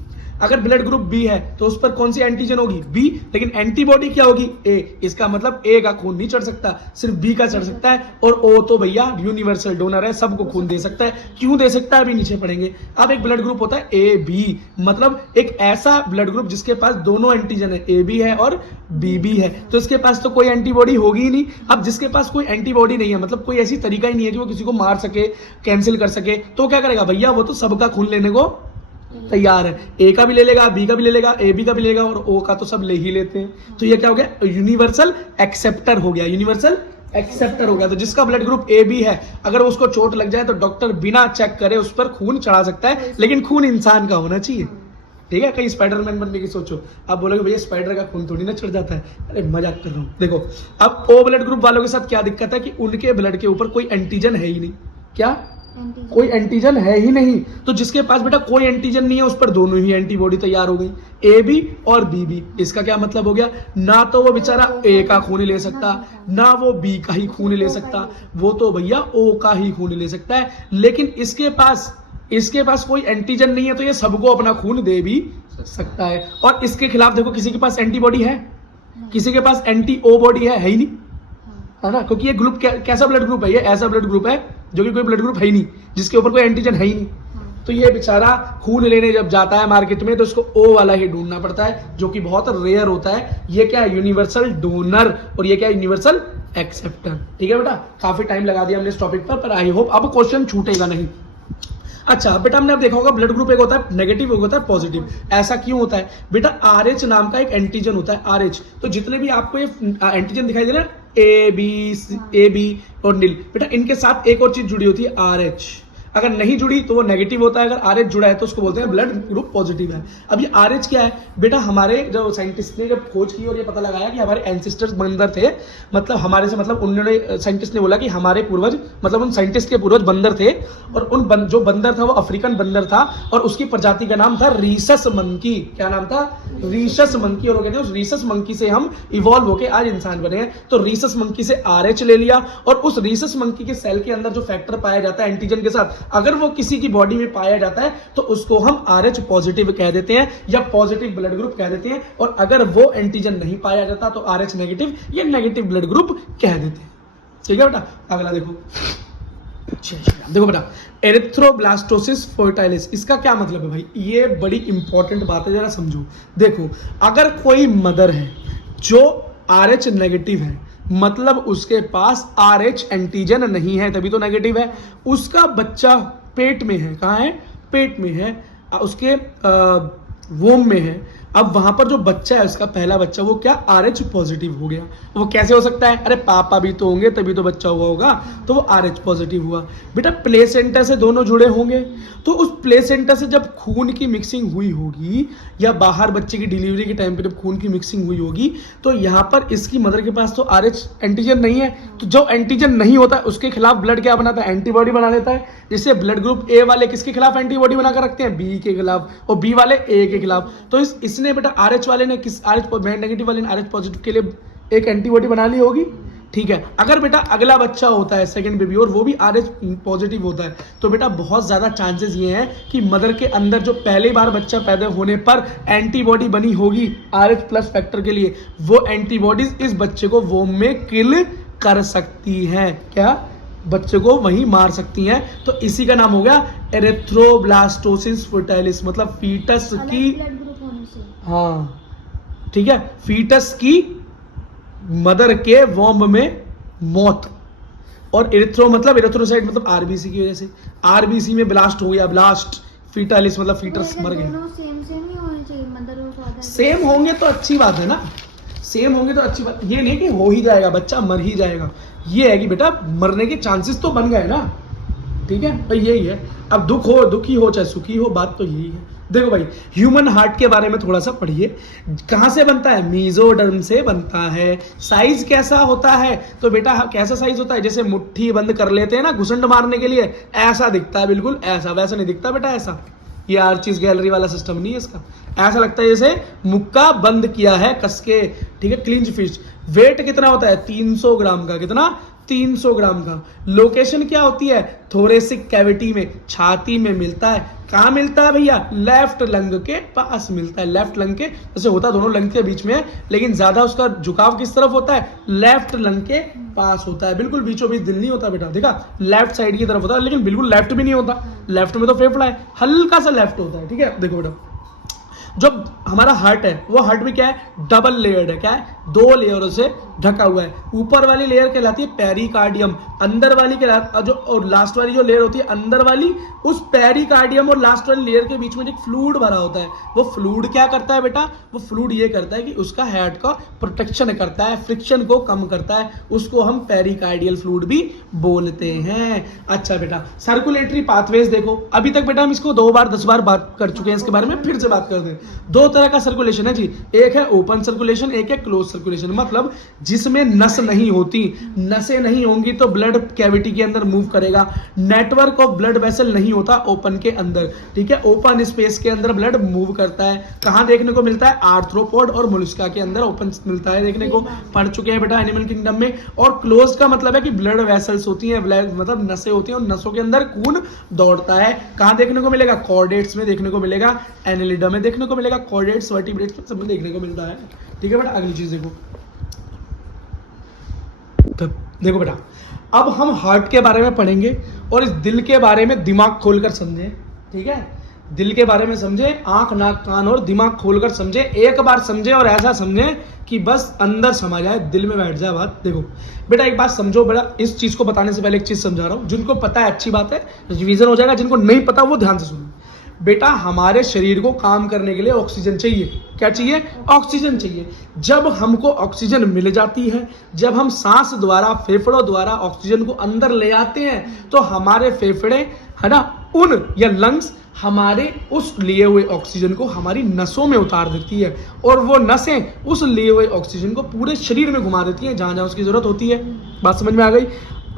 अगर ब्लड ग्रुप बी है तो उस पर कौन सी एंटीजन होगी, बी, लेकिन एंटीबॉडी क्या होगी, ए। इसका मतलब ए का खून नहीं चढ़ सकता, सिर्फ बी का चढ़ सकता है, और ओ तो भैया यूनिवर्सल डोनर है, सबको खून दे सकता है। क्यों दे सकता है अभी नीचे पढ़ेंगे। अब एक ब्लड ग्रुप होता है ए बी, मतलब एक ऐसा ब्लड ग्रुप जिसके पास दोनों एंटीजन है, ए बी है और बी बी है, तो इसके पास तो कोई एंटीबॉडी होगी ही नहीं। अब जिसके पास कोई एंटीबॉडी नहीं है, मतलब कोई ऐसी तरीका ही नहीं है कि वो किसी को मार सके, कैंसिल कर सके, तो क्या करेगा भैया, वो तो सबका खून लेने को तैयार है, ए का भी ले लेगा, बी का भी ले लेगा, ए बी का भी लेगा, और ओ का तो सब ले ही लेते हैं। तो ये क्या हो गया, यूनिवर्सल एक्सेप्टर हो गया, यूनिवर्सल एक्सेप्टर हो गया। तो जिसका ब्लड ग्रुप ए बी है, अगर उसको चोट लग जाए तो डॉक्टर बिना चेक करे उस पर खून चढ़ा सकता है, लेकिन खून इंसान का होना चाहिए। ठीक है, कहीं स्पाइडरमैन बनने की सोचो, आप बोलोगे भैया स्पाइडर का खून थोड़ी ना चढ़ जाता है, अरे मजाक कर रहा हूं। देखो अब ओ ब्लड ग्रुप वालों के साथ क्या दिक्कत है कि उनके ब्लड के ऊपर कोई एंटीजन है ही नहीं, क्या कोई एंटीजन है ही नहीं। तो जिसके पास बेटा कोई एंटीजन नहीं है उस पर दोनों ही एंटीबॉडी तैयार हो गई, ए बी और बी बी। इसका क्या मतलब हो गया, ना तो वो बेचारा ए का खून ले सकता, ना वो बी का ही खून ले सकता, वो तो भैया ओ का ही खून ले सकता है। लेकिन इसके पास कोई एंटीजन नहीं है, तो ये सबको अपना खून दे भी सकता है। और इसके खिलाफ देखो किसी के पास एंटीबॉडी है, किसी के पास एंटी ओ बॉडी है ही नहीं, है ना, क्योंकि ये ग्रुप कैसा ब्लड ग्रुप है, ये ऐसा ब्लड ग्रुप है जो कि कोई ब्लड ग्रुप है ही नहीं, जिसके ऊपर कोई एंटीजन है ही नहीं। तो ये बेचारा खून लेने जब जाता है मार्केट में तो इसको ओ वाला ही ढूंढना पड़ता है, जो कि बहुत रेयर होता है। ये क्या है, यूनिवर्सल डोनर, और ये क्या है, यूनिवर्सल एक्सेप्टर। ठीक है बेटा, काफी टाइम लगा दिया हमने इस टॉपिक पर आई होप अब क्वेश्चन छूटेगा नहीं। अच्छा बेटा, हमने अब देखा होगा ब्लड ग्रुप एक होता है नेगेटिव, एक होता है पॉजिटिव। ऐसा क्यों होता है बेटा, RH नाम का एक एंटीजन होता है, RH। तो जितने भी आपको ये एंटीजन दिखाई दे रहे हैं, ए बी और नील, बेटा इनके साथ एक और चीज जुड़ी होती है, RH। अगर नहीं जुड़ी तो वो नेगेटिव होता है, अगर आरएच जुड़ा है तो उसको बोलते हैं ब्लड ग्रुप पॉजिटिव है। अब ये आरएच क्या है बेटा, हमारे जो साइंटिस्ट ने जब खोज की और ये पता लगाया कि हमारे एंसेस्टर्स बंदर थे, मतलब हमारे से मतलब उन्होंने साइंटिस्ट ने बोला कि हमारे पूर्वज मतलब उन साइंटिस्ट के पूर्वज बंदर थे, और उन जो बंदर था वो अफ्रीकन बंदर था, और उसकी प्रजाति का नाम था रीसस मंकी। क्या नाम था? Rhesus monkey. और वो कहते हैं उस रीसस मंकी से हम इवॉल्व होके आज इंसान बने हैं। तो रीसस मंकी से आरएच ले लिया, और उस रीसस मंकी के सेल के अंदर जो फैक्टर पाया जाता है एंटीजन के साथ, अगर वो किसी की बॉडी में पाया जाता है तो उसको हम आरएच पॉजिटिव कह देते हैं या पॉजिटिव ब्लड ग्रुप कह देते हैं, और अगर वो एंटीजन नहीं पाया जाता तो आरएच नेगेटिव या नेगेटिव ब्लड ग्रुप कह देते हैं। ठीक है बेटा, अगला देखो। देखो बेटा, एरिथ्रोब्लास्टोसिस फर्टाइलिस, इसका क्या मतलब है भाई? ये बड़ी इंपॉर्टेंट बात है, जरा समझो। देखो, अगर कोई मदर है जो आरएच नेगेटिव है, मतलब उसके पास आरएच एंटीजन नहीं है, तभी तो नेगेटिव है। उसका बच्चा पेट में है, कहाँ है? पेट में है, उसके वोम में है। अब वहां पर जो बच्चा है, उसका पहला बच्चा, वो क्या आरएच पॉजिटिव हो गया। वो कैसे हो सकता है? अरे पापा भी तो होंगे तभी तो बच्चा हुआ होगा, तो वो आरएच पॉजिटिव हुआ। बेटा प्लेसेंटा से दोनों जुड़े होंगे, तो उस प्लेसेंटा से जब खून की मिक्सिंग हुई होगी, या बाहर बच्चे की डिलीवरी के टाइम पे जब खून की मिक्सिंग हुई होगी, तो यहाँ पर इसकी मदर के पास तो आरएच एंटीजन नहीं है। तो जो एंटीजन नहीं होता है उसके खिलाफ ब्लड क्या बनाता है? एंटीबॉडी बना लेता है। जैसे ब्लड ग्रुप ए वाले किसके खिलाफ एंटीबॉडी बनाकर रखते हैं? बी के खिलाफ, और बी वाले ए के खिलाफ। तो इसने बेटा आरएच वाले ने किस आरएच नेगेटिव वाले ने आरएच पॉजिटिव के लिए एक एंटीबॉडी बना ली होगी। ठीक है, अगर बेटा अगला बच्चा होता है सेकंड बेबी और वो भी आरएच पॉजिटिव होता है, तो बेटा बहुत ज्यादा चांसेस ये हैं कि मदर के अंदर जो पहली बार बच्चा पैदा होने पर एंटीबॉडी बनी होगी आरएच प्लस फैक्टर के लिए, वो एंटीबॉडीज इस बच्चे को वोम में किल कर सकती हैं। क्या? बच्चे को वहीं मार सकती हैं। तो इसी का नाम हो गया एरिथ्रोब्लास्टोसिस फर्टाइलिस, मतलब फीटस की, हाँ ठीक है, फीटस की मदर के वॉम्ब में मौत। और एरिथ्रो मतलब एरिथ्रोसाइट मतलब आरबीसी की वजह से, आरबीसी में ब्लास्ट हो गया, ब्लास्ट। फीटालिस मतलब फीटस मर गए। सेम ही होने चाहिए, मदर और फादर सेम होंगे तो अच्छी बात है ना, सेम होंगे तो अच्छी बात। ये नहीं कि हो ही जाएगा बच्चा मर ही जाएगा, ये है कि बेटा मरने के चांसेस तो बन गए ना। ठीक है भाई, यही है। अब दुखी हो चाहे सुखी हो, बात तो यही है। देखो भाई, ह्यूमन हार्ट के बारे में थोड़ा सा पढ़िए। कहां से बनता है? मीजोडर्म से बनता है। साइज कैसा होता है? तो बेटा कैसा साइज होता है? जैसे मुट्ठी बंद कर लेते हैं ना घुसंड मारने के लिए, ऐसा दिखता है, बिल्कुल ऐसा। वैसा नहीं दिखता बेटा ऐसा, ये आर्चिस गैलरी वाला सिस्टम नहीं है इसका। ऐसा लगता है जैसे मुक्का बंद किया है कस के। ठीक है, क्लिंच फिस्ट। वेट कितना होता है? 300 ग्राम का। कितना? 300 ग्राम का। लोकेशन क्या होती है? थोरेसिक कैविटी में, छाती में मिलता है। कहाँ मिलता है भैया? लेफ्ट लंग के पास मिलता है। लेफ्ट लंग के, जैसे होता दोनों लंग के बीच में है, लेकिन ज्यादा उसका झुकाव किस तरफ होता है? लेफ्ट लंग के पास होता है। बिल्कुल बीचों बीच दिल नहीं होता बेटा, देखा? लेफ्ट साइड की तरफ होता है, लेकिन बिल्कुल लेफ्ट भी नहीं होता। लेफ्ट में तो फेफड़ा है, हल्का सा लेफ्ट होता है। ठीक है, देखो बेटा, जो हमारा हार्ट है वो हार्ट भी क्या है? डबल लेयर्ड है। क्या है? 2 लेयरों से ढका हुआ है। ऊपर वाली लेयर कहलाती है पेरिकार्डियम, अंदर वाली जो और लास्ट वाली जो लेयर होती है अंदर वाली, उस पेरिकार्डियम और लास्ट वाली लेयर के बीच में एक फ्लूइड भरा होता है। वो फ्लूइड क्या करता है बेटा? वो फ्लूइड ये करता है कि उसका हार्ट का प्रोटेक्शन करता है, फ्रिक्शन को कम करता है। उसको हम पेरिकार्डियल फ्लूइड भी बोलते हैं। अच्छा बेटा, सर्कुलेटरी पाथवेज देखो। अभी तक बेटा हम इसको 2 बार 10 बार बात कर चुके हैं, इसके बारे में फिर से बात कर दें। 2 तरह का सर्कुलेशन है जी, एक है ओपन सर्कुलेशन, एक है क्लोज सर्कुलेशन। मतलब जिसमें नस नहीं होती, नसें नहीं होंगी तो ब्लड कैविटी के अंदर मूव करेगा। नेटवर्क ऑफ ब्लड वेसल नहीं होता ओपन के अंदर। ठीक है, ओपन स्पेस के अंदर ब्लड मूव करता है। कहां देखने को मिलता है? आर्थ्रोपोड और मोलस्का के अंदर ओपन मिलता है, देखने को पढ़ चुके हैं बेटा एनिमल किंगडम में। और क्लोज का मतलब है कि ब्लड वेसल्स होती हैं, मतलब नसें होती हैं और नसों के अंदर खून दौड़ता है। कहां देखने को मिलेगा? कॉर्डेट्स में देखने को मिलेगा, एनेलिडा में देखने को मिलेगा, कॉर्डेट्स वर्टिब्रेट्स में सब में देखने को मिलता है। ठीक है बेटा, अगली चीज देखो। देखो बेटा, अब हम हार्ट के बारे में पढ़ेंगे और इस दिल के बारे में दिमाग खोलकर समझें। ठीक है, दिल के बारे में समझें, आंख नाक कान और दिमाग खोलकर समझें। एक बार समझें और ऐसा समझें कि बस अंदर समा जाए, दिल में बैठ जाए बात। देखो बेटा, एक बात समझो बेटा, इस चीज को बताने से पहले एक चीज समझा रहा हूं। जिनको पता है अच्छी बात है, रिवीजन हो जाएगा। जिनको नहीं पता वो ध्यान से सुनो बेटा हमारे शरीर को काम करने के लिए ऑक्सीजन चाहिए। क्या चाहिए? ऑक्सीजन चाहिए। जब हमको ऑक्सीजन मिल जाती है, जब हम सांस द्वारा, फेफड़ों द्वारा ऑक्सीजन को अंदर ले आते हैं, तो हमारे फेफड़े है ना, उन या लंग्स हमारे उस लिए हुए ऑक्सीजन को हमारी नसों में उतार देती है, और वो नसें उस लिए हुए ऑक्सीजन को पूरे शरीर में घुमा देती हैं जहां जहां उसकी जरूरत होती है। बात समझ में आ गई?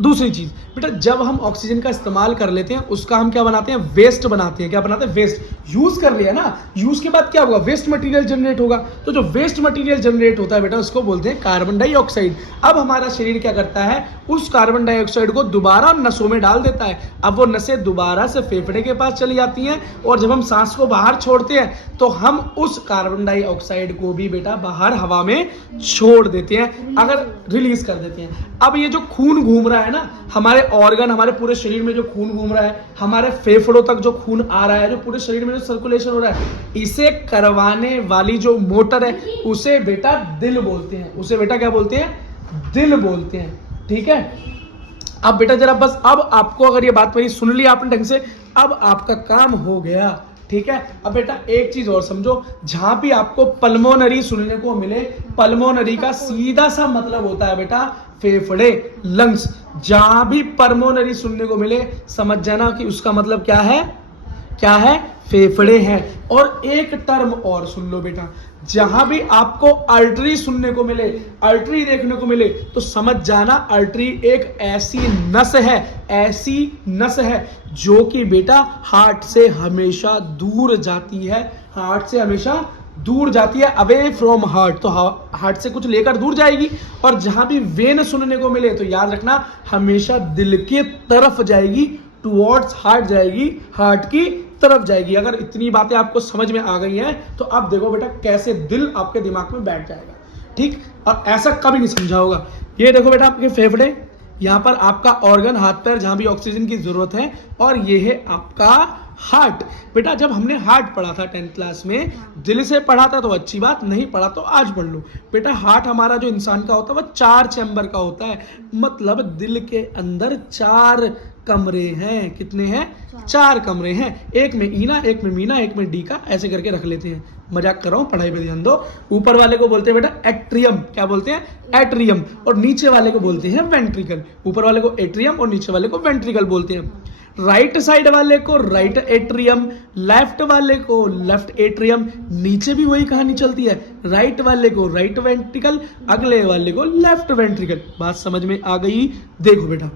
दूसरी चीज बेटा, जब हम ऑक्सीजन का इस्तेमाल कर लेते हैं, उसका हम क्या बनाते हैं? वेस्ट बनाते हैं। क्या बनाते हैं? वेस्ट। यूज कर लिया ना, यूज के बाद क्या होगा? वेस्ट मटेरियल जनरेट होगा। तो जो वेस्ट मटेरियल जनरेट होता है बेटा, उसको बोलते हैं कार्बन डाइऑक्साइड। अब हमारा शरीर क्या करता है? उस कार्बन डाइऑक्साइड को दोबारा नसों में डाल देता है। अब वो नसें दोबारा से फेफड़े के पास चली जाती हैं, और जब हम सांस को बाहर छोड़ते हैं तो हम उस कार्बन डाइऑक्साइड को भी बेटा बाहर हवा में छोड़ देते हैं, अगर रिलीज कर देते हैं। अब ये जो खून घूम रहा है ना, हमारे ऑर्गन, हमारे पूरे शरीर में जो खून घूम रहा है, हमारे फेफड़ों तक जो खून आ रहा है, जो पूरे शरीर में जो सर्कुलेशन हो रहा है, इसे करवाने वाली जो मोटर है, उसे बेटा दिल बोलते हैं। उसे बेटा क्या बोलते हैं? दिल बोलते हैं। ठीक है। अब बेटा जरा बस, अब आपको अगर ये बात मेरी सुन ली आपने ढंग से, अब आपका काम हो गया। ठीक है। अब बेटा एक चीज और समझो, जहां भी आपको पल्मोनरी सुनने को मिले, पल्मोनरी का सीधा सा मतलब होता है बेटा फेफड़े, लंग्स। जहां भी पल्मोनरी सुनने को मिले, समझ जाना कि उसका मतलब क्या है? क्या है? फेफड़े हैं। और एक टर्म और सुन लो बेटा, जहां भी आपको आर्टरी सुनने को मिले, आर्टरी देखने को मिले, तो समझ जाना आर्टरी एक ऐसी नस है, ऐसी नस है जो कि बेटा हार्ट से हमेशा दूर जाती है। हार्ट से हमेशा दूर जाती है, अवे फ्रॉम हार्ट। तो हार्ट से कुछ लेकर दूर जाएगी। और जहां भी वेन सुनने को मिले, तो याद रखना हमेशा दिल के तरफ जाएगी, टुवर्ड्स हार्ट जाएगी, हार्ट की तरफ जाएगी। अगर इतनी बातें आपको समझ में आ गई हैं, तो अब देखो बेटा कैसे दिल आपके दिमाग में बैठ जाएगा। ठीक। और ऐसा कभी नहीं समझा होगा। ये देखो बेटा आपके फेफड़े, यहाँ पर आपका ऑर्गन, हाथ पैर जहां भी ऑक्सीजन की जरूरत है, और ये है आपका हार्ट। बेटा जब हमने हार्ट पढ़ा था 10th क्लास में, दिल से पढ़ा था तो अच्छी बात, नहीं पढ़ा तो आज पढ़ लो। बेटा हार्ट हमारा जो इंसान का होता है वह 4 चैम्बर का होता है, मतलब दिल के अंदर 4 कमरे हैं। कितने हैं? 4 कमरे हैं। एक में ईना, एक में मीना, एक में डी का, ऐसे करके रख लेते हैं। मजाक कर रहा हूं, पढ़ाई पे ध्यान दो। ऊपर वाले को बोलते हैं बेटा एट्रियम। क्या बोलते हैं? एट्रियम। और नीचे वाले को बोलते हैं वेंट्रिकल। ऊपर वाले को एट्रियम और नीचे वाले को वेंट्रिकल बोलते हैं। राइट साइड वाले को राइट एट्रियम, लेफ्ट वाले को लेफ्ट एट्रियम। नीचे भी वही कहानी चलती है, राइट वाले को राइट वेंट्रिकल, अगले वाले को लेफ्ट वेंट्रिकल। बात समझ में आ गई? देखो बेटा,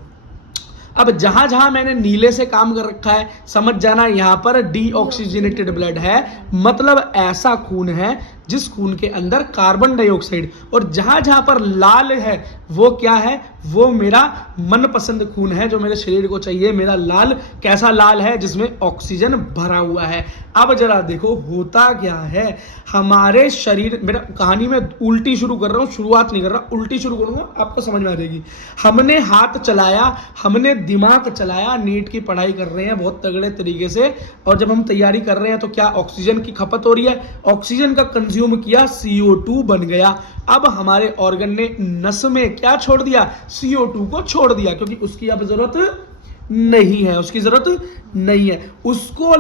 अब जहां जहां मैंने नीले से काम कर रखा है, समझ जाना यहां पर डीऑक्सीजनेटेड ब्लड है, मतलब ऐसा खून है जिस खून के अंदर कार्बन डाइऑक्साइड, और जहां जहां पर लाल है वो क्या है? वो मेरा मनपसंद खून है जो मेरे शरीर को चाहिए। मेरा लाल कैसा लाल है? जिसमें ऑक्सीजन भरा हुआ है। अब जरा देखो होता क्या है हमारे शरीर, मेरा कहानी में उल्टी शुरू कर रहा हूं, शुरुआत नहीं कर रहा, उल्टी शुरू करूंगा, आपको समझ में आ जाएगी। हमने हाथ चलाया, हमने दिमाग चलाया, नीट की पढ़ाई कर रहे हैं बहुत तगड़े तरीके से, और जब हम तैयारी कर रहे हैं तो क्या ऑक्सीजन की खपत हो रही है? ऑक्सीजन का कंज्यूम किया, CO2 बन गया। अब हमारे ऑर्गन ने नस में क्या छोड़ दिया? CO2 को छोड़ दिया, क्योंकि उसकी अब जरूरत नहीं है, उसकी जरूरत नहीं है। उसको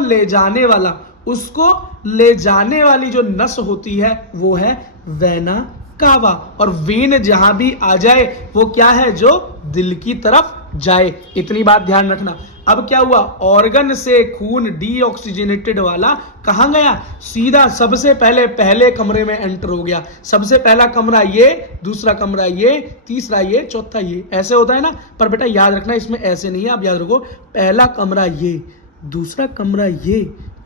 ले जाने वाली जो नस होती है वो है वेना कावा, और वेन जहां भी आ जाए वो क्या है? जो दिल की तरफ जाए। इतनी बात ध्यान रखना। अब क्या हुआ? ऑर्गन से खून डीऑक्सीजनेटेड वाला कहां गया? सीधा सबसे पहले कमरे में एंटर हो गया। सबसे पहला कमरा ये, दूसरा कमरा ये, तीसरा ये, चौथा ये, ऐसे होता है ना। पर बेटा याद रखना इसमें ऐसे नहीं है। अब याद रखो, पहला कमरा ये, दूसरा कमरा ये,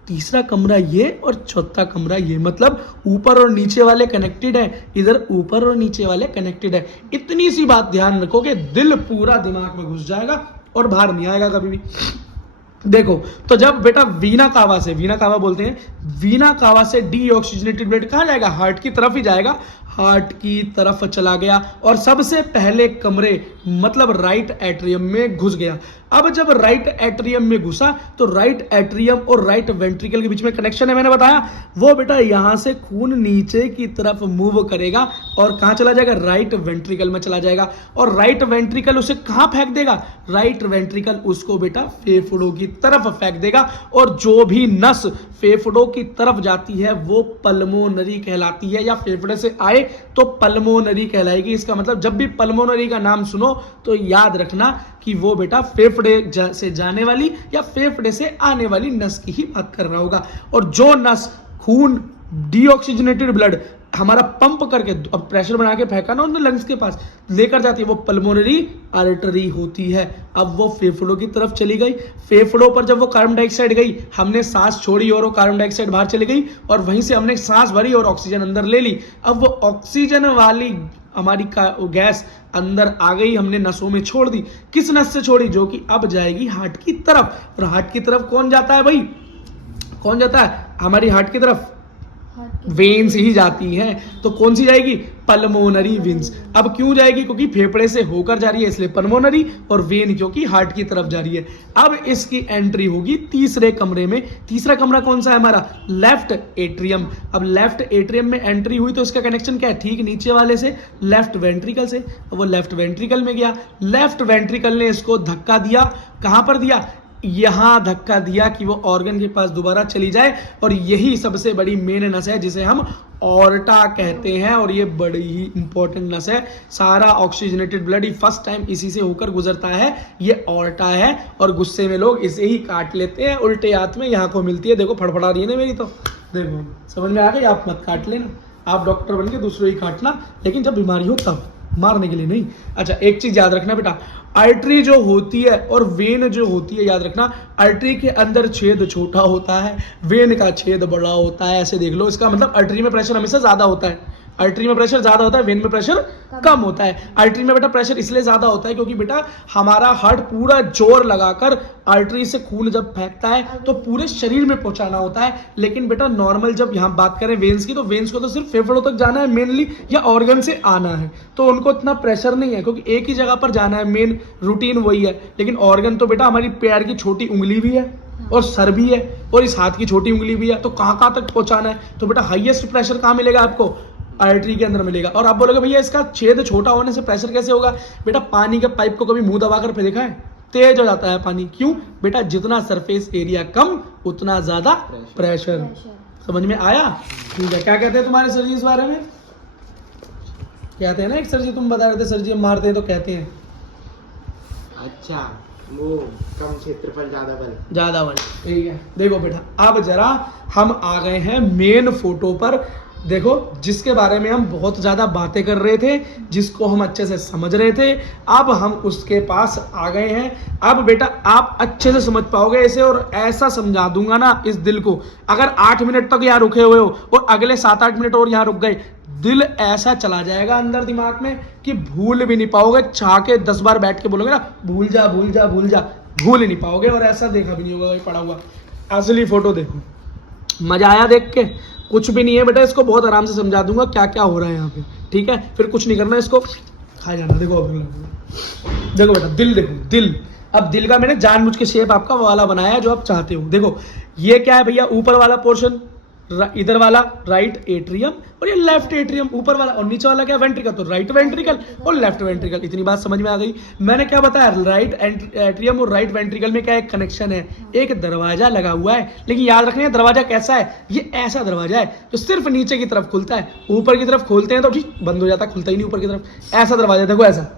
तीसरा कमरा ये, और चौथा कमरा ये, मतलब ऊपर और नीचे वाले कनेक्टेड है। इधर ऊपर और नीचे वाले कनेक्टेड है। इतनी सी बात ध्यान रखो कि दिल पूरा दिमाग में घुस जाएगा और बाहर नहीं आएगा कभी भी। देखो, तो जब बेटा वीना कावा बोलते हैं, वीना कावा से डीऑक्सीजनेटेड ब्लड कहां जाएगा? हार्ट की तरफ ही जाएगा। हार्ट की तरफ चला गया और सबसे पहले कमरे मतलब राइट एट्रियम में घुस गया। अब जब राइट एट्रियम में घुसा तो राइट एट्रियम और राइट वेंट्रिकल के बीच में कनेक्शन है, मैंने बताया वो बेटा यहां से खून नीचे की तरफ मूव करेगा और कहां चला जाएगा, राइट वेंट्रिकल में चला जाएगा। और राइट वेंट्रिकल उसे कहां फेंक देगा, राइट वेंट्रिकल उसको बेटा फेफड़ों की तरफ फेंक देगा। और जो भी नस फेफड़ों की तरफ जाती है वो पल्मोनरी कहलाती है, या फेफड़े से आए तो पल्मोनरी कहलाएगी। इसका मतलब जब भी पल्मोनरी का नाम सुनो तो याद रखना कि वो बेटा फेफड़े से जाने वाली या फेफड़े से आने वाली नस की ही बात कर रहा होगा। और जो नस खून डीऑक्सीजनेटेड ब्लड हमारा पंप करके अब प्रेशर बना के फेंका ना उन्होंने लंग्स के पास लेकर जाती है वो पल्मोनरी आर्टरी होती है। अब वो फेफड़ों की तरफ चली गई, फेफड़ों पर जब वो कार्बन डाइऑक्साइड गई हमने सांस छोड़ी और वो कार्बन डाइऑक्साइड बाहर चली गई और वहीं से हमने सांस भरी और ऑक्सीजन अंदर ले ली। अब वो ऑक्सीजन वाली हमारी गैस अंदर आ गई, हमने नसों में छोड़ दी। किस नस से छोड़ी, जो कि अब जाएगी हार्ट की तरफ। और हार्ट की तरफ कौन जाता है भाई, कौन जाता है हमारी हार्ट की तरफ, वेन्स ही जाती हैं। तो कौन सी जाएगी, पल्मोनरी वेन्स। अब क्यों जाएगी, क्योंकि फेफड़े से होकर जा रही है इसलिए पल्मोनरी, और वेन क्योंकि हार्ट की तरफ जा रही है। अब इसकी एंट्री होगी तीसरे कमरे में। तीसरा कमरा कौन सा है हमारा, लेफ्ट एट्रियम। अब लेफ्ट एट्रियम में एंट्री हुई तो इसका कनेक्शन क्या है, ठीक नीचे वाले से, लेफ्ट वेंट्रिकल से। वो लेफ्ट वेंट्रिकल में गया, लेफ्ट वेंट्रिकल ने इसको धक्का दिया। कहां पर दिया, यहां धक्का दिया कि वो ऑर्गन के पास दोबारा चली जाए। और यही सबसे बड़ी मेन नस है जिसे हम ऑर्टा कहते हैं, और ये बड़ी ही इंपॉर्टेंट नस है। सारा ऑक्सीजनेटेड ब्लड ही फर्स्ट टाइम इसी से होकर गुजरता है, ये ऑर्टा है। और गुस्से में लोग इसे ही काट लेते हैं, उल्टे हाथ में यहाँ को मिलती है। देखो फड़फड़ा रही है ना मेरी, तो देखो समझ में आ गई, आप मत काट लेना, आप डॉक्टर बन के दूसरों ही काटना, लेकिन जब बीमारी हो तब, मारने के लिए नहीं। अच्छा एक चीज याद रखना बेटा, आर्टरी जो होती है और वेन जो होती है, याद रखना आर्टरी के अंदर छेद छोटा होता है, वेन का छेद बड़ा होता है। ऐसे देख लो, इसका मतलब आर्टरी में प्रेशर हमेशा ज्यादा होता है, आर्टरी में प्रेशर ज्यादा होता है, वेन में प्रेशर कम होता है। आर्टरी में बेटा प्रेशर इसलिए ज्यादा होता है क्योंकि बेटा हमारा हार्ट पूरा जोर लगाकर आर्टरी से खून जब फेंकता है तो पूरे शरीर में पहुंचाना होता है। लेकिन बेटा नॉर्मल जब यहाँ बात करें वेन्स की, तो वेन्स को तो सिर्फ फेफड़ों तक जाना है मेनली, या ऑर्गन से आना है, तो उनको इतना प्रेशर नहीं है क्योंकि एक ही जगह पर जाना है, मेन रूटीन वही है। लेकिन ऑर्गन तो बेटा हमारी पैर की छोटी उंगली भी है और सर भी है और इस हाथ की छोटी उंगली भी है, तो कहाँ तक पहुंचाना है। तो बेटा हाईएस्ट प्रेशर कहाँ मिलेगा आपको, आर्टरी के अंदर मिलेगा। और आप बोलोगे भैया इसका छेद छोटा होने से प्रेशर कैसे होगा, बेटा पानी के पाइप को कभी मुंह दबाकर पे देखा है, तेज हो जाता है पानी। क्यों बेटा, जितना सरफेस एरिया कम उतना ज्यादा प्रेशर। समझ में आया, ठीक है। क्या कहते हैं तुम्हारे सर जी इस बारे में, कहते हैं ना, एक सर जी तुम बता रहे थे सर जी हम मारते हैं तो कहते हैं अच्छा वो कम क्षेत्रफल ज्यादा बल, ठीक है। देखो बेटा अब जरा हम आ गए हैं मेन फोटो पर। देखो जिसके बारे में हम बहुत ज्यादा बातें कर रहे थे, जिसको हम अच्छे से समझ रहे थे, अब हम उसके पास आ गए हैं। अब बेटा आप अच्छे से समझ पाओगे इसे, और ऐसा समझा दूंगा ना इस दिल को, अगर 8 मिनट तक यहाँ रुके हुए हो और अगले 7-8 मिनट और यहाँ रुक गए, दिल ऐसा चला जाएगा अंदर दिमाग में कि भूल भी नहीं पाओगे। चाह के 10 बार बैठ के बोलोगे ना भूल जा भूल जा भूल जा, भूल ही नहीं पाओगे। और ऐसा देखा भी नहीं होगा पड़ा हुआ। असली फोटो देखो, मजा आया देख के, कुछ भी नहीं है बेटा, इसको बहुत आराम से समझा दूंगा क्या क्या हो रहा है यहाँ पे, ठीक है। फिर कुछ नहीं करना, इसको खा जाना। देखो देखो बेटा दिल देखो, दिल। अब दिल का मैंने जानबूझ के शेप आपका वाला बनाया है जो आप चाहते हो। देखो ये क्या है भैया, ऊपर वाला पोर्शन, इधर वाला राइट एट्रियम और ये लेफ्ट एट्रियम ऊपर वाला, और नीचे वाला क्या वेंट्रिकल, तो राइट वेंट्रिकल और लेफ्ट वेंट्रिकल। इतनी बात समझ में आ गई। मैंने क्या बताया, राइट एट्रियम और राइट वेंट्रिकल में क्या एक कनेक्शन है, एक दरवाजा लगा हुआ है। लेकिन याद रखना दरवाजा कैसा है, ये ऐसा दरवाजा है जो सिर्फ नीचे की तरफ खुलता है, ऊपर की तरफ खोलते हैं तो ठीक बंद हो जाता है, खुलता ही नहीं ऊपर की तरफ। ऐसा दरवाजा देखो, ऐसा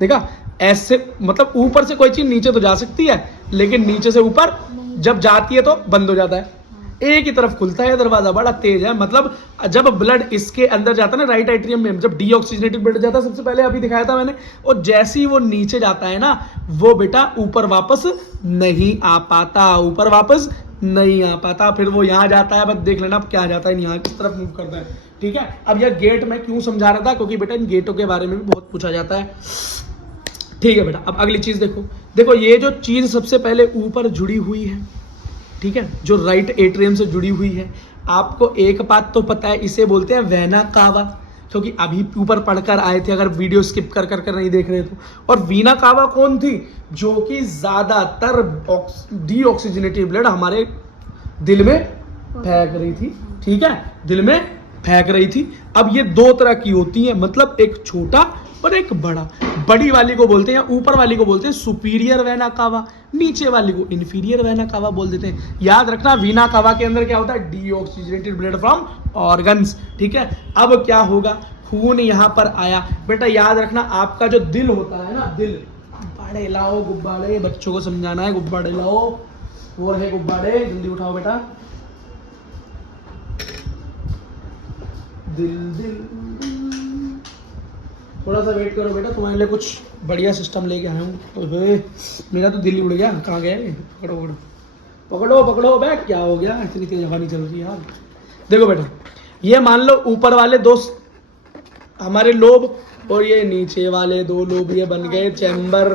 देखा, ऐसे मतलब ऊपर से कोई चीज नीचे तो जा सकती है लेकिन नीचे से ऊपर जब जाती है तो बंद हो जाता है। एक ही तरफ खुलता है दरवाजा, बड़ा तेज है। मतलब जब ब्लड इसके अंदर जाता है ना राइट एट्रियम में, जब डीऑक्सीजनेटेड ब्लड जाता है, सबसे पहले अभी दिखाया था मैंने, और जैसे ही वो नीचे जाता है ना, वो बेटा ऊपर वापस नहीं आ पाता, ऊपर वापस नहीं आ पाता। फिर वो यहाँ जाता है, बस देख लेना अब क्या जाता है, यहाँ किस तरफ मूव करता है, ठीक है। अब यह गेट मैं क्यों समझा रहा था, क्योंकि बेटा इन गेटों के बारे में भी बहुत पूछा जाता है, ठीक है बेटा। अब अगली चीज देखो, देखो ये जो चीज सबसे पहले ऊपर जुड़ी हुई है, ठीक है, जो राइट एट्रियम से जुड़ी हुई है, आपको एक बात तो पता है, इसे बोलते हैं वेना कावा। क्योंकि अभी ऊपर पढ़कर आए थे, अगर वीडियो स्किप कर कर नहीं देख रहे तो। और वीना कावा कौन थी? जो कि ज्यादातर डीऑक्सीजनेटेड ब्लड हमारे दिल में फेंक रही थी, ठीक है, दिल में फेंक रही थी। अब ये दो तरह की होती है, मतलब एक छोटा और एक बड़ा। बड़ी वाली को बोलते हैं, ऊपर वाली को बोलते हैं सुपीरियर वेना कावा, नीचे वाली को इन्फीरियर वेना कावा बोल देते हैं। याद रखना वीना कावा के अंदर क्या होता है? डीऑक्सीजनेटेड ब्लड फ्रॉम ऑर्गन्स, ठीक है। अब क्या होगा? खून यहाँ पर आया, बेटा याद रखना आपका जो दिल होता है ना, दिल, गुब्बारे लाओ, गुब्बारे, बच्चों को समझाना है, गुब्बारे लाओ, वो रहे गुब्बारे, जल्दी उठाओ बेटा। दिल दिल, थोड़ा सा वेट करो बेटा, तुम्हारे लिए कुछ बढ़िया सिस्टम लेके आया हूँ। मेरा तो दिल ही उड़ गया, कहाँ गया? पकड़ो पकड़ो पकड़ो पकड़ो बैग, क्या हो गया? इतनी तेज हवा नहीं चल रही यार। देखो बेटा, ये मान लो ऊपर वाले दो हमारे लोब और ये नीचे वाले दो लोब, ये बन गए चैम्बर।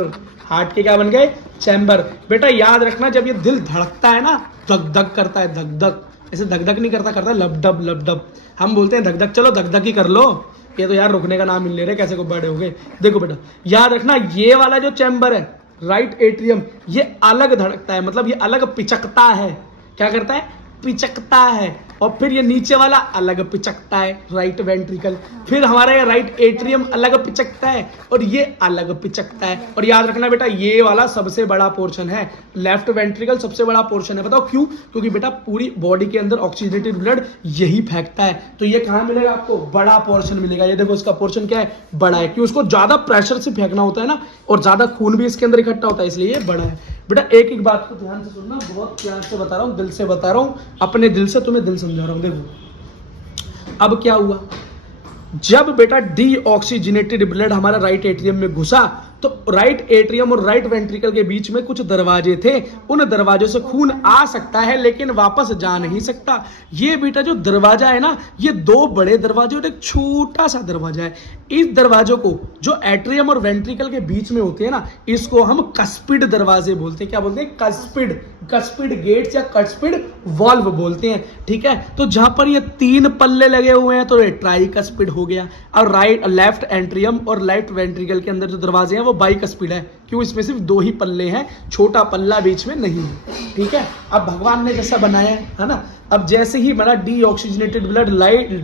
हार्ट के क्या बन गए? चैम्बर। बेटा याद रखना, जब ये दिल धड़कता है ना, धक धक करता है, धक धक, ऐसे धक धक नहीं करता, करता है लपडब लपडब। हम बोलते हैं धक धक, चलो धक धक ही कर लो, ये तो यार रुकने का नाम मिल ले रहे, कैसे गुब्बारे हो गए। देखो बेटा याद रखना, ये वाला जो चैम्बर है, राइट एट्रियम, ये अलग धड़कता है, मतलब ये अलग पिचकता है। क्या करता है? पिचकता है। और फिर ये नीचे वाला अलग पिचकता है, राइट वेंट्रिकल। फिर हमारा ये राइट एट्रियम अलग पिचकता है और ये अलग पिचकता है। और याद रखना बेटा, ये वाला सबसे बड़ा पोर्शन है, लेफ्ट वेंट्रिकल सबसे बड़ा पोर्शन है। बताओ क्यों? क्योंकि बेटा पूरी बॉडी के अंदर ऑक्सीजनेटेड ब्लड यही फेंकता है। तो ये कहाँ मिलेगा आपको? बड़ा पोर्शन मिलेगा। ये देखो इसका पोर्शन क्या है? बड़ा है। क्यों? उसको ज्यादा प्रेशर से फेंकना होता है ना, और ज्यादा खून भी इसके अंदर इकट्ठा होता है, इसलिए ये बड़ा है। बेटा एक एक बात को ध्यान से सुनना, बहुत प्यार से बता रहा हूँ, दिल से बता रहा हूँ, अपने दिल से तुम्हें दिल समझा रहा हूँ। देखो अब क्या हुआ, जब बेटा डीऑक्सीजनेटेड ब्लड हमारा राइट एट्रियम में घुसा, तो राइट एट्रियम और राइट वेंट्रिकल के बीच में कुछ दरवाजे थे। उन दरवाजों से खून आ सकता है लेकिन वापस जा नहीं सकता। ये बेटा जो दरवाजा है ना, ये दो बड़े दरवाजे और एक छोटा सा दरवाजा है। इस दरवाजों को, जो एट्रियम और वेंट्रिकल के बीच में होते हैं ना, इसको हम कस्पिड दरवाजे बोलते हैं। क्या बोलते हैं? कस्पिड, कस्पिड गेट्स या कस्पिड वॉल्व बोलते हैं, ठीक है। तो जहां पर ये तीन पल्ले लगे हुए हैं तो ये ट्राई कस्पिड हो गया। और राइट लेफ्ट एट्रियम और राइट वेंट्रिकल के अंदर जो दरवाजे हैं वो बाइकस्पिड है। क्यों? इसमें सिर्फ दो ही पल्ले हैं, छोटा पल्ला बीच में नहीं है, ठीक है। अब भगवान ने जैसा बनाया है ना, अब जैसे ही बना डीऑक्सीजनेटेड ब्लड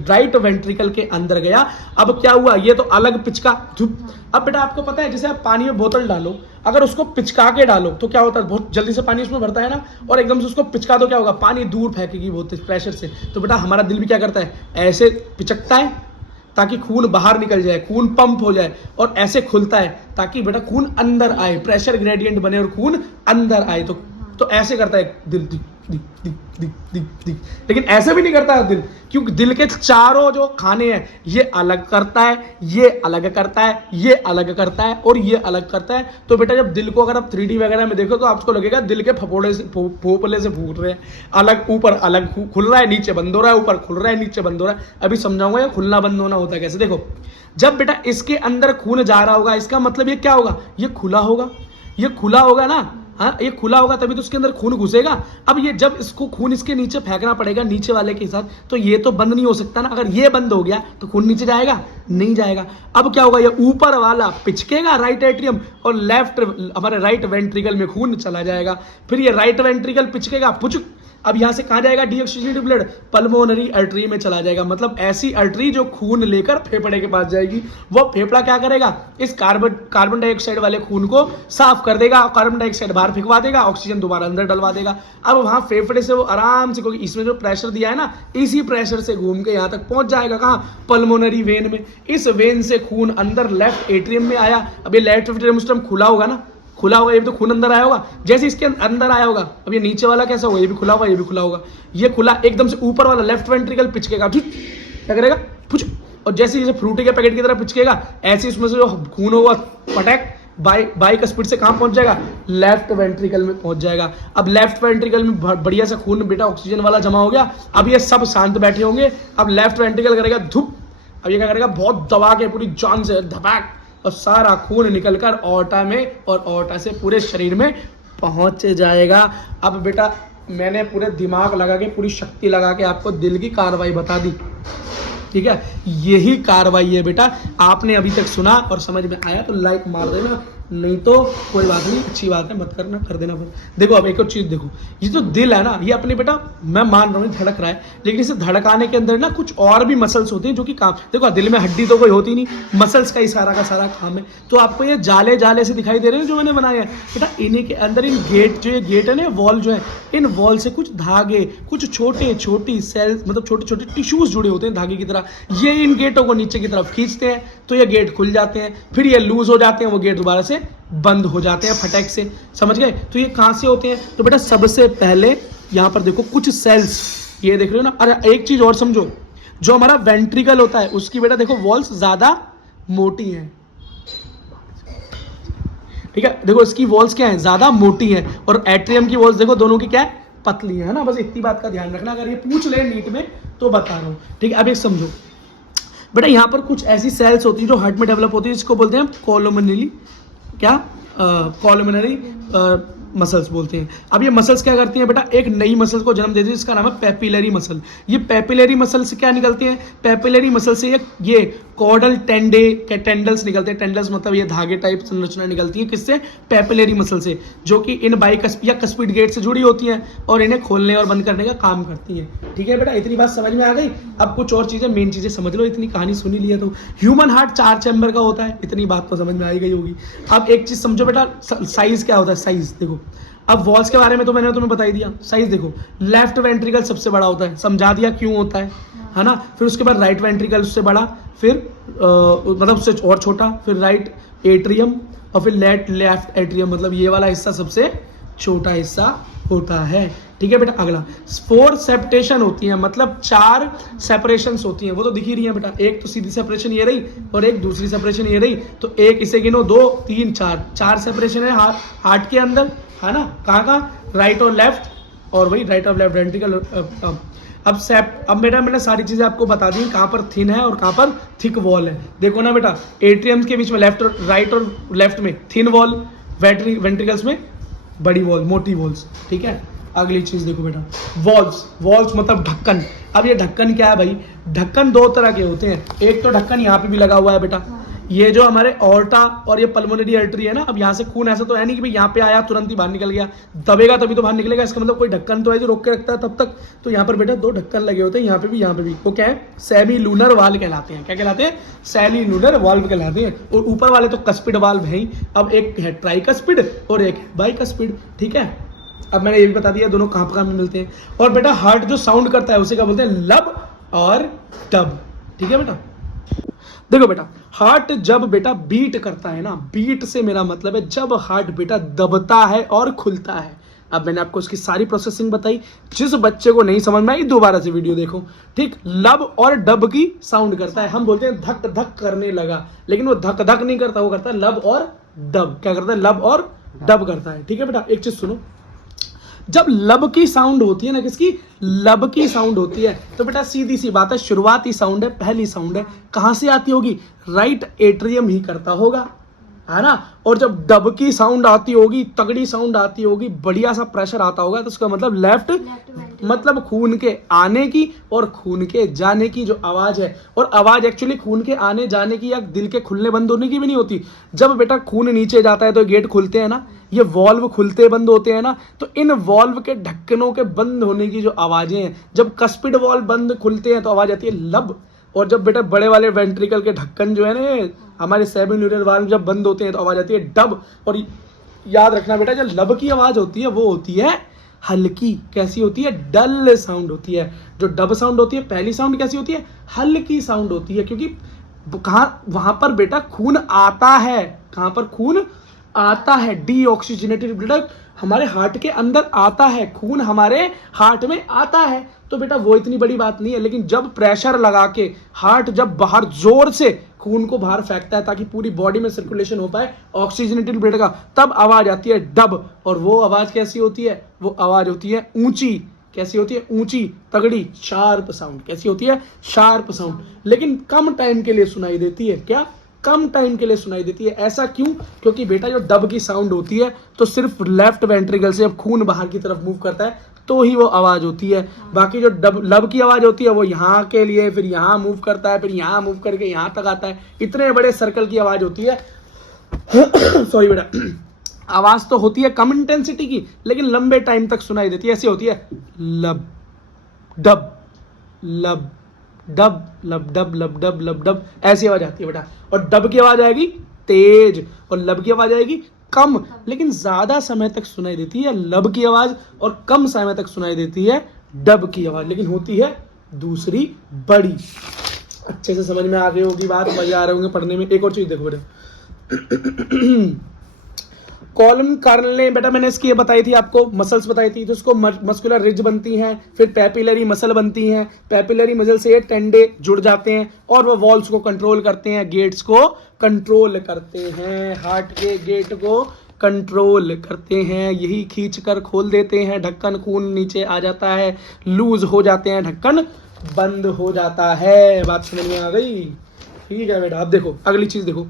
राइट वेंट्रिकल के अंदर गया, अब क्या हुआ? ये तो अलग पिचका धुप। अब बेटा आपको पता है, जैसे आप पानी में बोतल डालो, अगर उसको पिचका के डालो तो क्या होता है? बहुत जल्दी से पानी उसमें भरता है ना, और एकदम से उसको पिचका दो, क्या होगा? पानी दूर फेंकेगी बहुत प्रेशर से। तो बेटा हमारा दिल भी क्या करता है? ऐसे पिचकता है ताकि खून बाहर निकल जाए, खून पंप हो जाए, और ऐसे खुलता है ताकि बेटा खून अंदर आए, प्रेशर ग्रेडियंट बने और खून अंदर आए। तो ऐसे करता है दिल, दिक दिक दिक दिक दिक दिक। लेकिन ऐसे भी नहीं करता है दिल, क्योंकि दिल के चारों जो खाने हैं, ये अलग करता है, ये अलग करता है, ये अलग करता है और ये अलग करता है। तो बेटा जब दिल को अगर आप 3D वगैरह में देखो तो आपको लगेगा दिल के फपोड़े से, फोपले से फूट रहे हैं। अलग ऊपर अलग खुल रहा है, नीचे बंद हो रहा है, ऊपर खुल रहा है, नीचे बंद हो रहा है। अभी समझाऊंगा ये खुलना बंद होना होता है कैसे। देखो जब बेटा इसके अंदर खून जा रहा होगा, इसका मतलब ये क्या होगा? ये खुला होगा, ये खुला होगा ना, हाँ, ये खुला होगा तभी तो उसके अंदर खून घुसेगा। अब ये जब इसको खून इसके नीचे फेंकना पड़ेगा नीचे वाले के साथ, तो ये तो बंद नहीं हो सकता ना। अगर ये बंद हो गया तो खून नीचे जाएगा? नहीं जाएगा। अब क्या होगा? ये ऊपर वाला पिचकेगा राइट एट्रियम, और लेफ्ट हमारे राइट वेंट्रिकल में खून चला जाएगा। फिर ये राइट वेंट्रिकल पिचकेगा, पुचक। अब यहां से कहां जाएगा डीऑक्सीजनेटेड ब्लड? पल्मोनरी आर्टरी में चला जाएगा, मतलब ऐसी आर्टरी जो खून लेकर फेफड़े के पास जाएगी। वो फेफड़ा क्या करेगा? इस कार्बन डाइऑक्साइड वाले खून को साफ कर देगा, कार्बन डाइऑक्साइड बाहर फेंकवा देगा, ऑक्सीजन दोबारा अंदर डलवा देगा। अब वहां फेफड़े से वो आराम से, क्योंकि इसमें जो प्रेशर दिया है ना, इसी प्रेशर से घूम के यहां तक पहुंच जाएगा। कहां? पल्मोनरी वेन में। इस वेन से खून अंदर लेफ्ट एट्रियम में आया। अब ये लेफ्ट एट्रियम उस टाइम खुला होगा ना, खुला होगा, ये भी तो खून अंदर आया होगा। जैसे इसके अंदर आया होगा, अब ये नीचे वाला कैसा होगा? ये भी खुला होगा, ये भी खुला होगा। ये खुला, एकदम से ऊपर वाला लेफ्ट वेंट्रिकल पिचकेगा, क्या करेगा? पुछ। और जैसे जैसे फ्रूटी के पैकेट की तरह पिचकेगा, ऐसे इसमें से जो खून होगा पटक बाइक स्पीड से कहां पहुंच जाएगा? लेफ्ट वेंट्रिकल में पहुंच जाएगा। अब लेफ्ट वेंट्रिकल में बढ़िया सा खून बेटा ऑक्सीजन वाला जमा हो गया। अब ये सब शांत बैठे होंगे। अब लेफ्ट वेंट्रिकल करेगा धुप। अब ये क्या करेगा? बहुत दबा के पूरी जान से धपाक, और सारा खून निकलकर ऑर्टा में, और ऑर्टा से पूरे शरीर में पहुंच जाएगा। अब बेटा मैंने पूरे दिमाग लगा के, पूरी शक्ति लगा के आपको दिल की कार्रवाई बता दी। ठीक है, यही कार्रवाई है बेटा। आपने अभी तक सुना और समझ में आया तो लाइक मार देना, नहीं तो कोई बात नहीं, अच्छी बात है, मत करना, कर देना फिर। देखो अब एक और चीज देखो, ये जो दिल है ना, ये अपने बेटा मैं मान रहा हूँ धड़क रहा है, लेकिन इसे धड़काने के अंदर ना कुछ और भी मसल्स होते हैं जो कि काम, देखो दिल में हड्डी तो कोई होती नहीं, मसल्स का ही सारा का सारा काम है। तो आपको ये जाले जाले से दिखाई दे रहे हैं जो मैंने बनाए हैं बेटा, इन्हीं के अंदर इन गेट, जो ये गेट है ना, वॉल जो है, इन वॉल से कुछ धागे, कुछ छोटे छोटी सेल्स, मतलब छोटे छोटे टिश्यूज जुड़े होते हैं धागे की तरह, ये इन गेटों को नीचे की तरफ खींचते हैं तो ये गेट खुल जाते हैं, फिर ये लूज हो जाते हैं, वो गेट दोबारा से बंद हो जाते हैं फटक से, समझ गए। तो ये कहां से होते हैं, तो बेटा सबसे पहले यहां पर देखो कुछ सेल्स, ये देख रहे हो ना। अरे एक चीज और समझो, जो हमारा वेंट्रिकल होता है उसकी बेटा देखो वॉल्स ज्यादा मोटी हैं, ठीक है, देखो इसकी वॉल्स क्या है, ज्यादा मोटी है, और एट्रियम की वॉल्स देखो दोनों की क्या है, पतली है ना। बस इतनी बात का ध्यान रखना, अगर ये पूछ ले नीट में तो बता रहा हूं, ठीक है। अब एक समझो बेटा, यहाँ पर कुछ ऐसी सेल्स होती है जो हार्ट में डेवलप होती है, जिसको बोलते हैं कोलोमनरी, क्या कोलोमनरी मसल्स बोलते हैं। अब ये मसल्स क्या करती हैं बेटा, एक नई मसल को जन्म देती है जिसका नाम है पेपिलरी मसल। ये पेपिलरी मसल से क्या निकलती है, पेपिलरी मसल से ये कॉर्डल टेंडल्स निकलते हैं, टेंडल्स मतलब ये धागे टाइप संरचना निकलती है, किससे, पेपिलरी मसल से, जो कि इन बाइकस्पिड या कस्पिड गेट से जुड़ी होती हैं और इन्हें खोलने और बंद करने का काम करती हैं। ठीक है बेटा, इतनी बात समझ में आ गई। अब कुछ और चीजें, मेन चीजें समझ लो, इतनी कहानी सुनी ली है तो। ह्यूमन हार्ट 4 चैम्बर का होता है, इतनी बात तो समझ में आई गई होगी। अब एक चीज समझो बेटा, साइज क्या होता है, साइज देखो। अब वॉल्स के बारे में तो मैंने तुम्हें बता ही दिया, साइज देखो, लेफ्ट वेंट्रिकल सबसे बड़ा होता है, समझा दिया क्यों होता है ना। फिर उसके बाद राइट वेंट्रिकल उससे बड़ा, फिर मतलब उससे और छोटा, फिर राइट एट्रियम, और फिर लेफ्ट एट्रियम, मतलब ये वाला हिस्सा सबसे छोटा हिस्सा होता है। ठीक है बेटा, अगला 4 सेपरेशन होती है, मतलब 4 सेपरेशंस होती हैं, वो तो दिख ही रही है बेटा। एक तो सीधी सेपरेशन ये रही और एक दूसरी सेपरेशन ये रही, तो एक इसे गिनो, 2 3 4 सेपरेशन है हार्ट के अंदर, है ना। कहाँ, राइट और लेफ्ट, और वही राइट और लेफ्ट वेंट्रिकल। अब बेटा मैंने सारी चीजें आपको बता दी, कहाँ पर थिन है और कहाँ पर थिक वॉल है। देखो ना बेटा, एट्रियम्स के बीच में लेफ्ट और राइट और लेफ्ट में थिन वॉल, वेंट्रिकल्स में बड़ी वॉल, मोटी वॉल्स। ठीक है, अगली चीज देखो बेटा, वॉल्स मतलब ढक्कन। अब ये ढक्कन क्या है भाई, ढक्कन 2 तरह के होते हैं। एक तो ढक्कन यहाँ पे भी लगा हुआ है बेटा, ये जो हमारे ऑर्टा और ये पल्मोनरी आर्टरी है ना, अब यहाँ से खून ऐसा तो है नहीं कि भाई यहाँ पे आया तुरंत ही बाहर निकल गया, दबेगा तभी तो बाहर निकलेगा, इसका मतलब कोई ढक्कन तो है जो रोक के रखता है तब तक। तो यहाँ पर बेटा 2 ढक्कन लगे होते हैं, यहाँ पे भी यहाँ पे भी। वो क्या है, सेमी लूनर वाल्व कहलाते हैं। क्या कहलाते हैं, सेमी लूनर वाल्व कहलाते हैं। और ऊपर वाले तो कस्पिड वाल्व है ही। अब एक है ट्राइकस्पिड और एक बाइकस्पिड। ठीक है, अब मैंने ये भी बता दिया दोनों कहाँ में मिलते हैं। और बेटा हार्ट जो साउंड करता है उसे क्या बोलते हैं, लब और डब। ठीक है बेटा, देखो बेटा, हार्ट जब बेटा बीट करता है ना, बीट से मेरा मतलब है जब हार्ट बेटा दबता है और खुलता है। अब मैंने आपको उसकी सारी प्रोसेसिंग बताई, जिस बच्चे को नहीं समझ में आई दोबारा से वीडियो देखो। ठीक, लब और डब की साउंड करता है, हम बोलते हैं धक धक करने लगा, लेकिन वो धक धक नहीं करता, वो करता है लब और डब। क्या करता है, लब और डब करता है। ठीक है बेटा, एक चीज सुनो, जब लब की साउंड होती है ना, किसकी, लब की साउंड होती है, तो बेटा सीधी सी बात है, शुरुआती साउंड है, पहली साउंड है, कहां से आती होगी, राइट एट्रियम ही करता होगा, है ना। और जब डब की साउंड आती होगी, तगड़ी साउंड आती होगी, बढ़िया सा प्रेशर आता होगा, तो उसका मतलब लेफ्ट मतलब खून के आने की और खून के जाने की जो आवाज है। और आवाज एक्चुअली खून के आने जाने की या दिल के खुलने बंद होने की भी नहीं होती। जब बेटा खून नीचे जाता है तो गेट खुलते हैं ना, ये वॉल्व खुलते बंद होते हैं ना, तो इन वॉल्व के ढक्कनों के बंद होने की जो आवाजें हैं, जब कस्पिड वॉल्व बंद खुलते हैं तो आवाज आती है लब। और जब बेटा बड़े वाले वेंट्रिकल के ढक्कन जो है ना, हमारे सेमिन्यूरल वाल्व जब बंद होते हैं तो आवाज आती है डब। और याद रखना बेटा, जो लब की आवाज होती है वो होती है हल्की, कैसी होती है, डल साउंड होती है। जो डब साउंड होती है, पहली साउंड कैसी होती है, हल्की साउंड होती है, क्योंकि कहाँ, वहां पर बेटा खून आता है, कहां पर खून आता है, डीऑक्सीजनेटेड ब्लड हमारे हार्ट के अंदर आता है, खून हमारे हार्ट में आता है। तो बेटा वो इतनी बड़ी बात नहीं है, लेकिन जब प्रेशर लगा के हार्ट जब बाहर जोर से खून को बाहर फेंकता है ताकि पूरी बॉडी में सर्कुलेशन हो पाए ऑक्सीजनेटेड ब्लड का, तब आवाज आती है डब। और वो आवाज कैसी होती है, वो आवाज होती है ऊंची। कैसी होती है, ऊंची, तगड़ी, शार्प साउंड। कैसी होती है, शार्प साउंड, लेकिन कम टाइम के लिए सुनाई देती है। क्या, कम टाइम के लिए सुनाई देती है। ऐसा क्यों, क्योंकि बेटा जो डब की साउंड होती है तो सिर्फ लेफ्ट वेंट्रिकल से जब खून बाहर की तरफ मूव करता है तो ही वो आवाज होती है। बाकी जो लब की आवाज होती है वो यहाँ के लिए, फिर यहाँ मूव करता है, फिर यहाँ मूव करके यहाँ तक आता है, इतने बड़े सर्कल की आवाज होती है। सॉरी बेटा, आवाज तो होती है कम इंटेंसिटी की, लेकिन लंबे टाइम तक सुनाई देती है। ऐसी होती है लब डब लब डब लब डब लब डब लब डब, ऐसी आवाज आती है बेटा। और डब की आवाज आएगी तेज और लब की आवाज आएगी कम, लेकिन ज्यादा समय तक सुनाई देती है लब की आवाज और कम समय तक सुनाई देती है डब की आवाज, लेकिन होती है दूसरी बड़ी। अच्छे से समझ में आ गई होगी बात, मजे आ रहे होंगे पढ़ने में। एक और चीज देखो बेटा, कॉलम कार्नल ने बेटा, मैंने इसकी ये बताई थी आपको, मसल्स बताई थी, तो उसको मस्कुलर रिज बनती हैं, फिर पैपिलरी मसल बनती हैं, पैपिलरी मसल से टेंडे जुड़ जाते हैं और वो वॉल्स को कंट्रोल करते हैं, गेट्स को कंट्रोल करते हैं, हार्ट के गेट को कंट्रोल करते हैं, यही खींच कर खोल देते हैं ढक्कन, खून नीचे आ जाता है, लूज हो जाते हैं, ढक्कन बंद हो जाता है। बात समझ में आ गई? ठीक है बेटा। अब देखो अगली चीज देखो,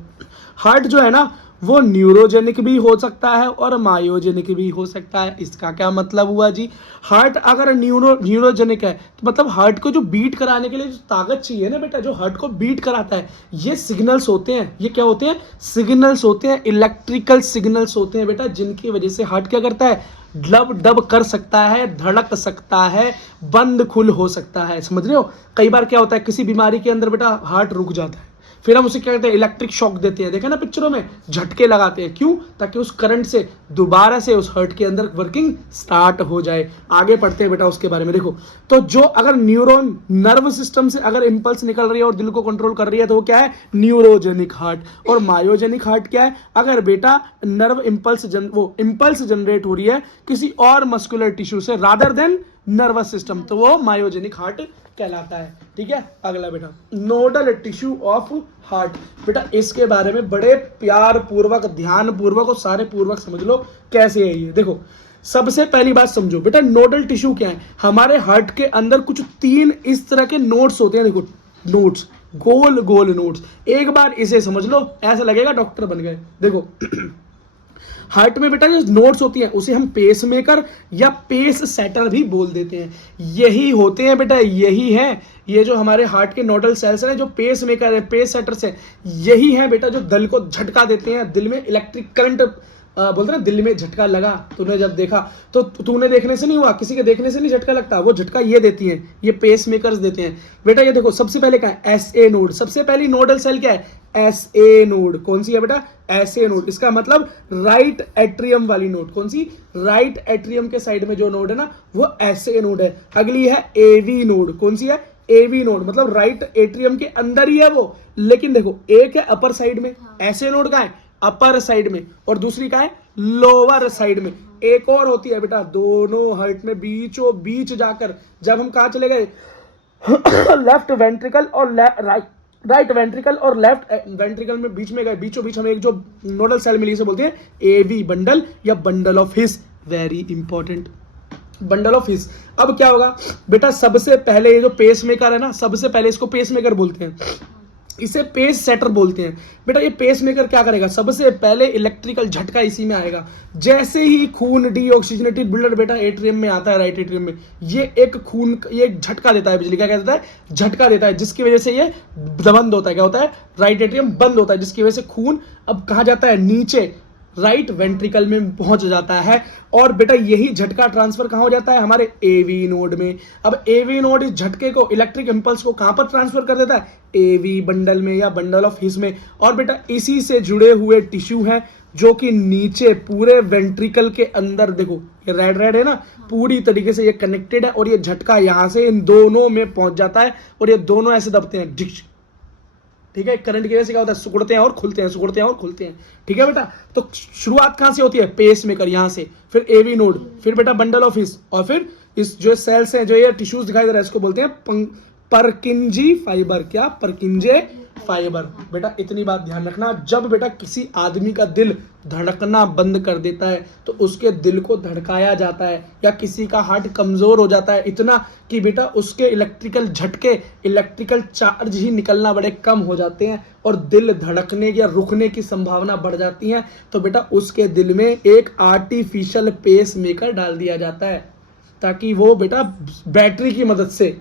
हार्ट जो है ना वो न्यूरोजेनिक भी हो सकता है और मायोजेनिक भी हो सकता है। इसका क्या मतलब हुआ जी? हार्ट अगर न्यूरोजेनिक है तो मतलब हार्ट को जो बीट कराने के लिए जो ताकत चाहिए ना बेटा, जो हार्ट को बीट कराता है, ये सिग्नल्स होते हैं। ये क्या होते हैं? सिग्नल्स होते हैं, इलेक्ट्रिकल सिग्नल्स होते हैं बेटा, जिनकी वजह से हार्ट क्या करता है? लब डब कर सकता है, धड़क सकता है, बंद खुल हो सकता है। समझ रहे हो? कई बार क्या होता है, किसी बीमारी के अंदर बेटा हार्ट रुक जाता है, फिर हम उसे क्या कहते हैं? इलेक्ट्रिक शॉक देते हैं। देखा ना पिक्चरों में, झटके लगाते हैं। क्यों? ताकि उस करंट से दोबारा से उस हार्ट के अंदर वर्किंग स्टार्ट हो जाए। आगे पढ़ते हैं बेटा उसके बारे में। देखो तो जो अगर न्यूरॉन नर्व सिस्टम से अगर इंपल्स निकल रही है और दिल को कंट्रोल कर रही है तो वो क्या है? Neurogenic heart. और मायोजेनिक हार्ट क्या है? अगर बेटा नर्व इंपल्स इंपल्स जनरेट हो रही है किसी और मस्कुलर टिश्यू से रादर देन नर्वस सिस्टम, तो वो मायोजेनिक हार्ट कहलाता है। ठीक है। अगला बेटा, नोडल टिश्यू ऑफ हार्ट। बेटा इसके बारे में बड़े प्यार पूर्वक, ध्यान पूर्वक और सारे पूर्वक समझ लो कैसे है ये। देखो सबसे पहली बात समझो बेटा, नोडल टिश्यू क्या है? हमारे हार्ट के अंदर कुछ 3 इस तरह के नोड्स होते हैं। देखो नोड्स, गोल गोल नोड्स। एक बार इसे समझ लो, ऐसा लगेगा डॉक्टर बन गए। देखो हार्ट में बेटा जो नोड्स होती हैं उसे हम पेस मेकर या पेस सेटर भी बोल देते हैं। यही होते हैं बेटा, यही है ये जो हमारे हार्ट के नोडल सेल्स हैं, जो पेस मेकर है, पेस सेटर्स है, यही है बेटा जो दिल को झटका देते हैं। दिल में इलेक्ट्रिक करंट बोलते ना, दिल में झटका लगा, तूने जब देखा तो तूने देखने से नहीं हुआ, किसी के देखने से नहीं झटका लगता, वो झटका ये देती हैं, ये पेस मेकर्स देते हैं बेटा। ये देखो सबसे पहले क्या है? SA node. सबसे पहली नोडल सेल क्या है? SA node. कौन सी है बेटा? SA node. इसका मतलब राइट एट्रियम वाली नोड। कौन सी? राइट एट्रियम के साइड में जो नोड है ना वो एसए नोड है। अगली है एवी नोड। कौन सी है? AV node. मतलब राइट एट्रियम के अंदर ही है वो, लेकिन देखो एक है अपर साइड में, एसए नोड का है अपर साइड में, और दूसरी का है लोअर साइड में। एक और होती है बेटा दोनों हार्ट में बीचों बीच जाकर, जब हम कहा चले गए लेफ्ट वेंट्रिकल और राइट वेंट्रिकल और लेफ्ट वेंट्रिकल में बीच में गए, बीचों बीच हमें एक जो नोडल सेल मिली से बोलते हैं एवी बंडल या bundle of his. Very important, bundle of his. अब क्या होगा बेटा, सबसे पहले ये जो पेस मेकर है ना, सबसे पहले इसको पेस मेकर बोलते हैं, इसे पेस सेटर बोलते हैं। बेटा ये पेस मेकर क्या करेगा? सबसे पहले इलेक्ट्रिकल झटका इसी में आएगा। जैसे ही खून डीऑक्सीजनेटेड ब्लड बेटा एट्रियम में आता है, राइट एट्रियम में, ये एक झटका देता है, बिजली का क्या देता है? झटका देता है, जिसकी वजह से ये बंद होता है। क्या होता है? राइट एट्रियम बंद होता है, जिसकी वजह से खून अब कहाँ जाता है? नीचे राइट वेंट्रिकल में पहुंच जाता है। और बेटा यही झटका ट्रांसफर कहां हो जाता है? हमारे एवी नोड में। अब एवी नोड इस झटके को, इलेक्ट्रिक इंपल्स को कहां पर ट्रांसफर कर देता है? एवी बंडल में या बंडल ऑफ हिस में। और बेटा इसी से जुड़े हुए टिश्यू हैं जो कि नीचे पूरे वेंट्रिकल के अंदर, देखो ये रेड रेड है ना, पूरी तरीके से ये कनेक्टेड है, और ये झटका यहां से इन दोनों में पहुंच जाता है और ये दोनों ऐसे दबते हैं। ठीक है। करंट की वजह से क्या होता है? सिकुड़ते हैं और खुलते हैं, सिकुड़ते हैं और खुलते हैं। ठीक है बेटा। तो शुरुआत कहां से होती है? पेस मेकर, यहां से, फिर एवी नोड, फिर बेटा बंडल ऑफ हिस, और फिर इस जो सेल्स हैं, जो ये टिश्यूज दिखाई दे रहा है, इसको बोलते हैं परकिंजी फाइबर। क्या? परकिंजे फाइबर। बेटा इतनी बात ध्यान रखना, जब बेटा किसी आदमी का दिल धड़कना बंद कर देता है तो उसके दिल को धड़काया जाता है, या किसी का हार्ट कमजोर हो जाता है इतना कि बेटा उसके इलेक्ट्रिकल झटके, इलेक्ट्रिकल चार्ज ही निकलना बड़े कम हो जाते हैं और दिल धड़कने या रुकने की संभावना बढ़ जाती है, तो बेटा उसके दिल में एक आर्टिफिशियल पेस मेकर डाल दिया जाता है। ताकि वो बेटा बैटरी की मदद से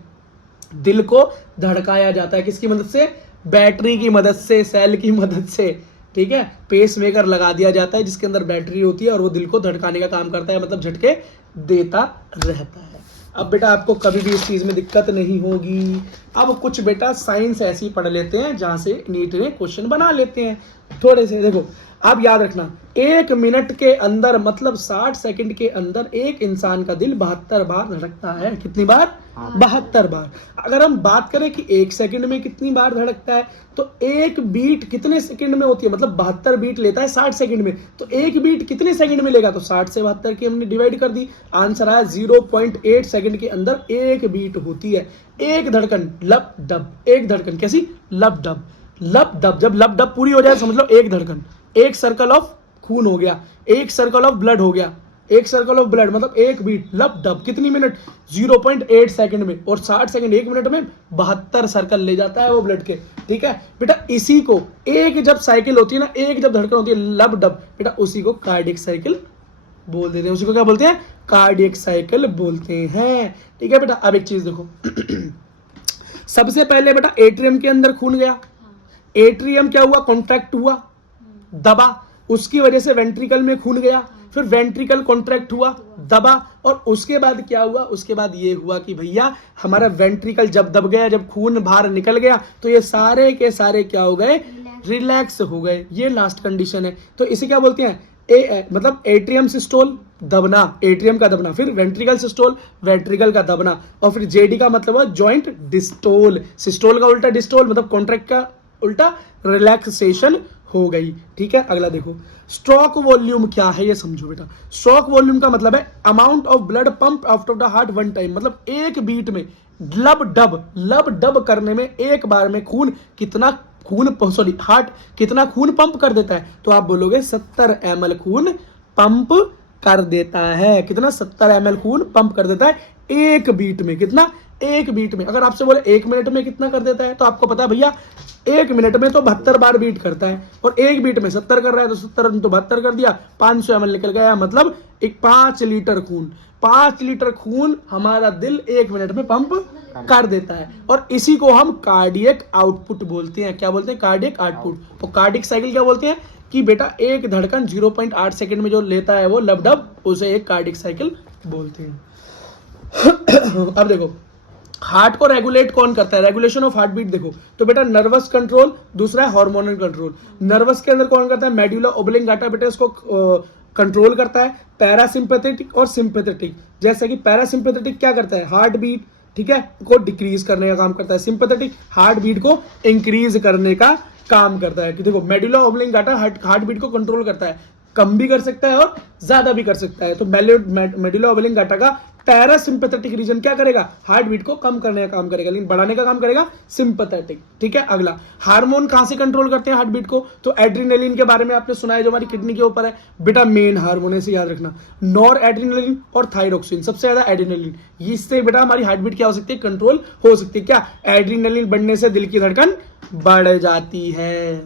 दिल को धड़काया जाता है। किसकी मदद से? बैटरी की मदद से, सेल की मदद से, ठीक है। पेस मेकर लगा दिया जाता है जिसके अंदर बैटरी होती है और वो दिल को धड़काने का काम करता है, मतलब झटके देता रहता है। अब बेटा आपको कभी भी इस चीज में दिक्कत नहीं होगी। अब कुछ बेटा साइंस ऐसी पढ़ लेते हैं जहां से नीट ने क्वेश्चन बना लेते हैं थोड़े से। देखो आप याद रखना, 1 मिनट के अंदर मतलब 60 सेकंड के अंदर एक इंसान का दिल 72 बार धड़कता है। कितनी बार? 72 बार। अगर हम बात करें कि 1 सेकंड में कितनी बार धड़कता है, तो एक बीट कितने सेकंड में होती है? मतलब 72 बीट लेता है 60 सेकंड में, तो एक बीट कितने सेकंड में लेगा? तो 60 से 72 की हमने डिवाइड कर दी, आंसर आया 0.8 सेकंड के अंदर एक बीट होती है। एक धड़कन लब डब, एक धड़कन कैसी? लब डब, लब डब। जब लब डब पूरी हो जाए समझ लो एक धड़कन, एक सर्कल ऑफ खून हो गया, एक सर्कल ऑफ ब्लड हो गया, एक सर्कल ऑफ ब्लड मतलब एक बीट लब डब। कितनी मिनट? 0.8 सेकंड में। और 60 सेकंड एक मिनट में 72 सर्कल ले जाता है वो ब्लड के, ठीक है बेटा। इसी को एक जब साइकिल होती है ना, एक जब धड़कन होती है लब डब, बेटा उसी को कार्डियक साइकिल बोल देते हैं। उसी को क्या बोलते हैं? कार्डियक साइकिल बोलते हैं, ठीक है बेटा। अब एक चीज देखो सबसे पहले बेटा एट्रियम के अंदर खून गया, एट्रियम क्या हुआ? कॉन्ट्रैक्ट हुआ, दबा, उसकी वजह से वेंट्रिकल में खून गया, फिर वेंट्रिकल कॉन्ट्रैक्ट हुआ, दबा, और उसके बाद क्या हुआ? उसके बाद ये हुआ कि भैया हमारा वेंट्रिकल जब दब गया, जब खून बाहर निकल गया, तो ये सारे के सारे क्या हो गए? रिलैक्स हो गए। ये लास्ट कंडीशन है। तो इसे क्या बोलते हैं? मतलब एट्रियम सिस्टोल, दबना, एट्रियम का दबना, फिर वेंट्रिकल सिस्टोल, वेंट्रिकल का दबना, और फिर जेडी का मतलब है जॉइंट डिस्टोल। सिस्टोल का उल्टा डिस्टोल, मतलब कॉन्ट्रैक्ट का उल्टा रिलैक्सेशन हो गई, ठीक है। अगला देखो, स्ट्रोक वॉल्यूम क्या है ये समझो बेटा। स्ट्रोक वॉल्यूम का मतलब है amount of blood pump after the heart one time, मतलब एक बीट में लब डब करने में एक बार में खून कितना हार्ट कितना खून पंप कर देता है? तो आप बोलोगे 70 ml खून पंप कर देता है। कितना? 70 ml खून पंप कर देता है एक बीट में। कितना? एक बीट में। अगर आपसे बोले 1 मिनट में कितना कर देता है, तो आपको पता है भैया 1 मिनट में तो 72 बार बीट करता है, और एक बीट में 70 कर रहा है, तो 70 तो 72 कर दिया, 500 ml निकल गया, मतलब 5 लीटर खून। 5 लीटर खून हमारा दिल 1 मिनट में पंप कर देता है, और इसी को हम कार्डियक आउटपुट बोलते हैं। क्या बोलते हैं? Cardiac output. तो कार्डियक साइकिल क्या बोलते हैं? कि बेटा एक धड़कन 0.8 सेकंड में जो लेता है वो लब डब, उसे एक कार्डियक साइकिल बोलते हैं। अब देखो हार्ट को रेगुलेट कौन करता है? रेगुलेशन ऑफ हार्ट बीट देखो तो बेटा नर्वस कंट्रोल, दूसरा है हार्मोनल कंट्रोल। नर्वस के अंदर कौन करता है? मेडुला ओब्लिंगाटा बेटा इसको कंट्रोल करता है। पैरासिम्पैथेटिक और सिंपैथेटिक, जैसे कि पैरासिम्पैथेटिक क्या करता है? हार्ट बीट, ठीक है, को डिक्रीज करने का काम करता है। सिंपैथेटिक हार्ट बीट को इंक्रीज करने का काम करता है। कि देखो मेडुला ओब्लिंगाटा हार्ट बीट को कंट्रोल करता है, कम भी कर सकता है और ज्यादा भी कर सकता है। तो मेडुला ओब्लिंगाटा का पैरासिम्पैथेटिक रीजन क्या करेगा? हार्ट बीट को कम करने का काम करेगा, लेकिन बढ़ाने का काम करेगा सिंपैथेटिक, ठीक है। अगला हार्मोन कहां से कंट्रोल करते हैं हार्ट बीट को? तो एड्रेनालिन के बारे में आपने सुना है, जो हमारी किडनी के ऊपर है बेटा, मेन हार्मोन है, याद रखना। नॉर एड्रेनालिन और थायरोक्सिन, सबसे ज्यादा एड्रेनालिन, इससे बेटा हमारी हार्ट बीट क्या हो सकती है? कंट्रोल हो सकती है। क्या? एड्रेनालिन बढ़ने से दिल की धड़कन बढ़ जाती है।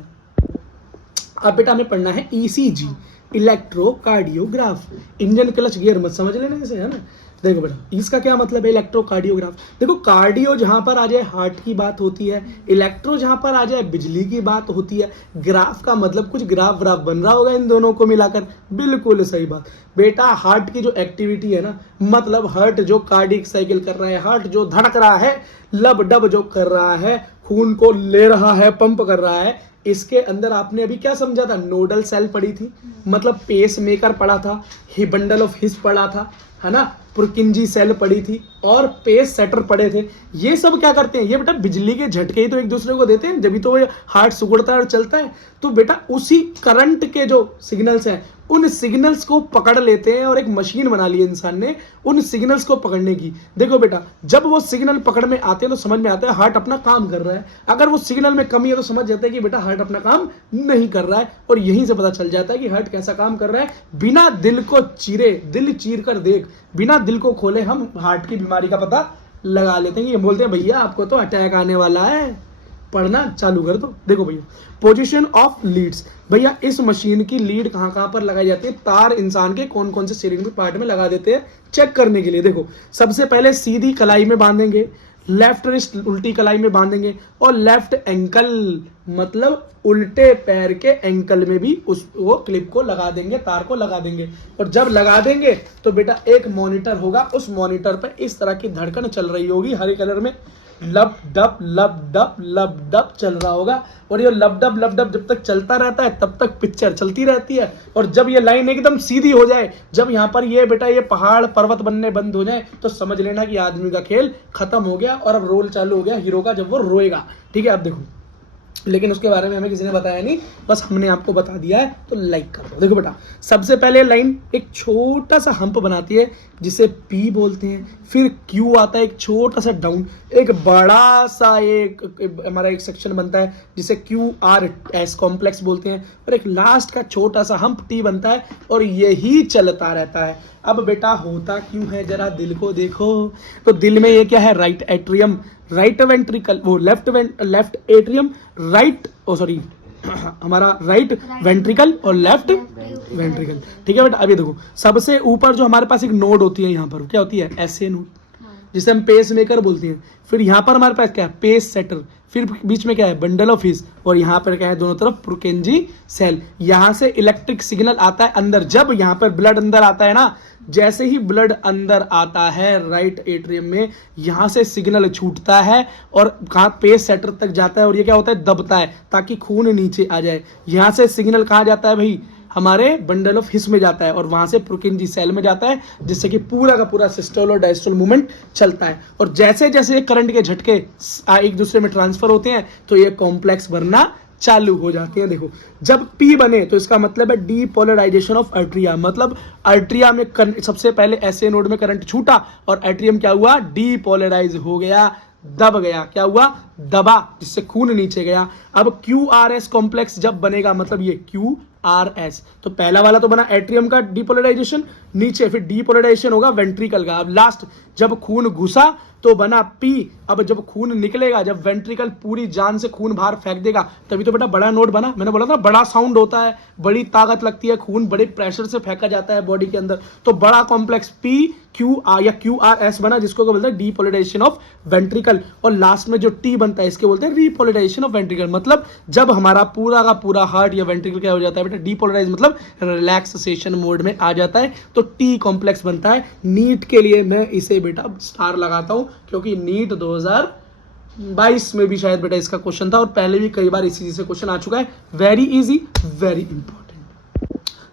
अब बेटा हमें पढ़ना है ECG, electrocardiograph. Engine clutch gear मत समझ लेना ऐसे, है ना। देखो बेटा इसका क्या मतलब है? इलेक्ट्रोकार्डियोग्राफ। देखो कार्डियो जहां पर आ जाए हार्ट की बात होती है, इलेक्ट्रो जहां पर आ जाए बिजली की बात होती है, ग्राफ का मतलब कुछ ग्राफ बन रहा होगा इन दोनों को मिलाकर। बिल्कुल सही बात बेटा। हार्ट की जो एक्टिविटी है ना, मतलब हार्ट जो कार्डियक साइकिल कर रहा है, हार्ट जो धड़क रहा है, लब डब जो कर रहा है, खून को ले रहा है, पंप कर रहा है, इसके अंदर आपने अभी क्या समझा था? नोडल सेल पड़ी थी, मतलब पेस मेकर पड़ा था, ही बंडल ऑफ हिस पड़ा था, है ना, पुरकिंजी सेल पड़ी थी, और पेस सेटर पड़े थे। ये सब क्या करते हैं? ये बेटा बिजली के झटके ही तो एक दूसरे को देते हैं, जब भी तो वो हार्ट सुगड़ता है और चलता है। तो बेटा उसी करंट के जो सिग्नल्स हैं, उन सिग्नल्स को पकड़ लेते हैं, और एक मशीन बना ली है इंसान ने उन सिग्नल्स को पकड़ने की। देखो बेटा जब वो सिग्नल पकड़ में आते हैं तो समझ में आता है हार्ट अपना काम कर रहा है। अगर वो सिग्नल में कमी है तो समझ जाता है कि बेटा हार्ट अपना काम नहीं कर रहा है, और यहीं से पता चल जाता है कि हार्ट कैसा काम कर रहा है। बिना दिल को चीरे, दिल चीर कर देख, बिना दिल को खोले हम हार्ट की बीमारी का पता लगा लेते हैं। ये बोलते हैं भैया आपको तो अटैक आने वाला है, पढ़ना चालू कर दो। देखो भैया, पोजीशन ऑफ लीड्स, भैया इस मशीन की लीड कहाँ कहाँ पर लगाई जाती है, तार इंसान के कौन कौन से शरीर में पार्ट में लगा देते हैं चेक करने के लिए। देखो सबसे पहले सीधी कलाई में बांधेंगे, लेफ्ट रिस्ट उल्टी कलाई में बांधेंगे, और लेफ्ट एंकल मतलब उल्टे पैर के एंकल में भी उस वो क्लिप को लगा देंगे, तार को लगा देंगे। और जब लगा देंगे तो बेटा एक मॉनिटर होगा, उस मॉनिटर पे इस तरह की धड़कन चल रही होगी, हरे कलर में लब डब चल रहा होगा। और ये लब डब जब तक चलता रहता है तब तक पिक्चर चलती रहती है। और जब ये लाइन एकदम सीधी हो जाए, जब यहाँ पर ये बेटा ये पहाड़ पर्वत बनने बंद हो जाए, तो समझ लेना कि आदमी का खेल खत्म हो गया और अब रोल चालू हो गया हीरो का, जब वो रोएगा। ठीक है, अब देखो, लेकिन उसके बारे में हमें किसी ने बताया नहीं, बस हमने आपको बता दिया है, तो लाइक कर दो। देखो बेटा, सबसे पहले लाइन एक छोटा सा हम्प बनाती है जिसे पी बोलते हैं, फिर क्यू आता है एक छोटा सा डाउन, एक बड़ा सा एक हमारा एक सेक्शन बनता है जिसे क्यू आर एस कॉम्प्लेक्स बोलते हैं, और एक लास्ट का छोटा सा हम्प टी बनता है, और यही चलता रहता है। अब बेटा होता क्यों है, जरा दिल को देखो, तो दिल में ये क्या है, राइट एट्रियम, राइट वेंट्रिकल, वो लेफ्ट एट्रियम, राइट सॉरी हमारा राइट वेंट्रिकल और लेफ्ट वेंट्रिकल। ठीक है बेटा, अभी देखो सबसे ऊपर जो हमारे पास एक नोड होती है, यहाँ पर क्या होती है, एसए नोड, जिसे हम पेस मेकर बोलते हैं। फिर यहाँ पर हमारे पास क्या है, पेस सेटर, फिर बीच में क्या है, बंडल ऑफ हिस, और यहाँ पर क्या है, दोनों तरफ पुरकेंजी सेल। यहाँ से इलेक्ट्रिक सिग्नल आता है अंदर, जब यहाँ पर ब्लड अंदर आता है ना, जैसे ही ब्लड अंदर आता है राइट एट्रियम में, यहाँ से सिग्नल छूटता है और कहाँ, पेस सेटर तक जाता है, और ये क्या होता है, दबता है ताकि खून नीचे आ जाए। यहाँ से सिग्नल कहाँ जाता है भाई, हमारे बंडल ऑफ हिस में जाता है, और वहां से पुरकिंजी सेल में जाता है, जिससे कि पूरा का पूरा सिस्टोल और डायस्टोल मूवमेंट चलता है। और जैसे जैसे करंट के झटके एक दूसरे में ट्रांसफर होते हैं, तो ये कॉम्प्लेक्स बनना चालू हो जाते हैं। देखो जब P बने तो इसका मतलब है डीपोलराइजेशन ऑफ आर्टरिया, मतलब आर्टरिया में सबसे पहले ऐसे नोड में करंट छूटा और आर्टरियम क्या हुआ, डीपोलराइज हो गया, दब गया, क्या हुआ, दबा, जिससे खून नीचे गया। अब QRS कॉम्प्लेक्स जब बनेगा, मतलब ये QRS, तो पहला वाला तो बना एट्रियम का डीपोलराइजेशन नीचे, फिर डीपोलराइजेशन होगा वेंट्रिकल का। अब लास्ट जब खून घुसा तो बना P। अब जब खून निकलेगा, जब वेंट्रिकल पूरी जान से खून बाहर फेंक देगा, तभी तो बेटा बड़ा नोड बना। मैंने बोला था बड़ा साउंड होता है, बड़ी ताकत लगती है, खून बड़े प्रेशर से फेंका जाता है बॉडी के अंदर, तो बड़ा कॉम्प्लेक्स P QR या QRS बना, जिसको बोलते हैं डीपोलराइजेशन ऑफ वेंट्रिकल। और लास्ट में जो T बनता है इसके बोलते हैं रीपोलराइजेशन ऑफ वेंट्रिकल। मतलब जब हमारा पूरा का पूरा हार्ट या वेंट्रिकल क्या हो जाता है बेटा, डीपोलराइज मतलब रिलैक्सेशन मोड में आ जाता है, तो T कॉम्प्लेक्स बनता है। नीट के लिए मैं इसे बेटा स्टार लगाता हूं, क्योंकि नीट 2022 में भी शायद बेटा इसका क्वेश्चन था, और पहले भी कई बार इसी से क्वेश्चन आ चुका है। Very easy, very important.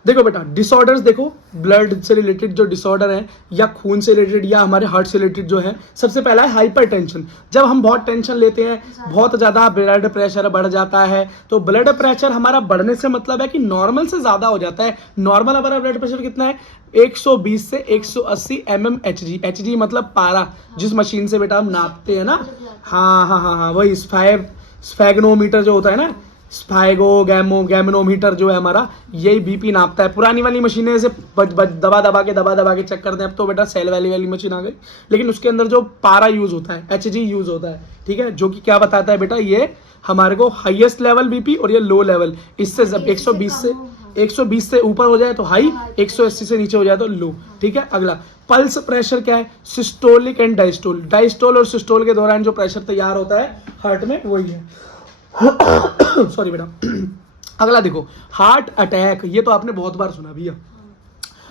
देखो बेटा डिसऑर्डर्स, देखो ब्लड से रिलेटेड जो डिसऑर्डर है, या खून से रिलेटेड, या हमारे हार्ट से रिलेटेड जो है, सबसे पहला है हाइपरटेंशन। जब हम बहुत टेंशन लेते हैं, बहुत ज्यादा ब्लड प्रेशर बढ़ जाता है, तो ब्लड प्रेशर हमारा बढ़ने से मतलब है कि नॉर्मल से ज्यादा हो जाता है। नॉर्मल हमारा ब्लड प्रेशर कितना है, 120 से 180 mmHg। Hg मतलब पारा, जिस मशीन से बेटा हम नापते हैं ना, हाँ वही स्फैग्नोमीटर जो होता है ना, गैमनोमीटर जो है हमारा, यही बीपी नापता है। पुरानी वाली मशीनें से दबा दबा के चेक करते हैं, अब तो बेटा सेल वाली मशीन आ गई, लेकिन उसके अंदर जो पारा यूज होता है, Hg यूज होता है। ठीक है, जो कि क्या बताता है बेटा, ये हमारे को हाईएस्ट लेवल बीपी और ये लो लेवल। इससे जब 120 से ऊपर हो जाए तो हाई, 180 से नीचे हो जाए तो लो। ठीक है, अगला पल्स प्रेशर क्या है, सिस्टोलिक एंड डायस्टोल। डायस्टोल और सिस्टोल के दौरान जो प्रेशर तैयार होता है हार्ट में, वही है। सॉरी बेटा। अगला देखो हार्ट अटैक, ये तो आपने बहुत बार सुना भैया।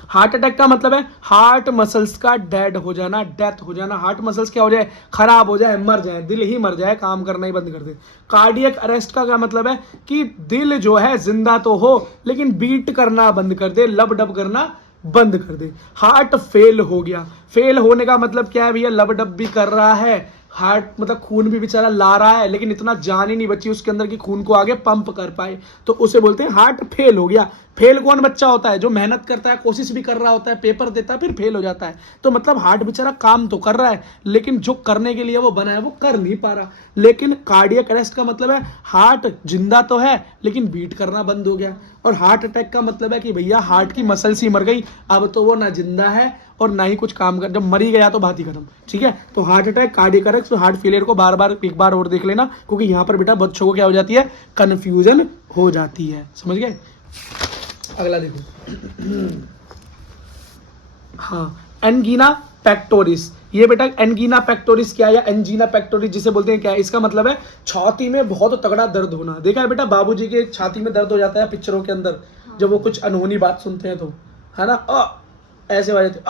हार्ट अटैक का मतलब है हार्ट मसल्स का डेड हो जाना, डेथ हो जाना। हार्ट मसल्स क्या हो जाए, खराब हो जाए, मर जाए, दिल ही मर जाए, काम करना ही बंद कर दे। कार्डियक अरेस्ट का क्या मतलब है कि दिल जो है जिंदा तो हो लेकिन बीट करना बंद कर दे, लब डब करना बंद कर दे। हार्ट फेल हो गया, फेल होने का मतलब क्या है भैया, लब डब भी कर रहा है, हार्ट मतलब खून भी बेचारा ला रहा है, लेकिन इतना जान ही नहीं बची उसके अंदर की खून को आगे पंप कर पाए, तो उसे बोलते हैं हार्ट फेल हो गया। फेल कौन बच्चा होता है, जो मेहनत करता है, कोशिश भी कर रहा होता है, पेपर देता है, फिर फेल हो जाता है। तो मतलब हार्ट बेचारा काम तो कर रहा है, लेकिन जो करने के लिए वो बना है वो कर नहीं पा रहा। लेकिन कार्डियक अरेस्ट का मतलब है हार्ट जिंदा तो है लेकिन बीट करना बंद हो गया। और हार्ट अटैक का मतलब है कि भैया हार्ट की मसल्स ही मर गई, अब तो वो ना जिंदा है और ना ही कुछ काम कर, जब मर ही गया तो बात ही खत्म, ठीक है। तो heart attack, cardiac arrest, heart failure को बार बार एक बार और देख लेना, क्योंकि यहाँ पर बेटा बच्चों को क्या हो जाती है, कन्फ्यूजन हो जाती है, समझ गए। अगला देखो, हाँ, एंगीना पेक्टोरिस। ये बेटा एंगीना पेक्टोरिस क्या है, या एंजीना पेक्टोरिस जिसे बोलते हैं, क्या है इसका मतलब है, छाती में बहुत तगड़ा दर्द होना। देखा है बेटा बाबूजी के छाती में दर्द हो जाता है पिक्चरों के अंदर, जब वो कुछ अनहोनी बात सुनते हैं तो, है ना, ऐसे हो जाते,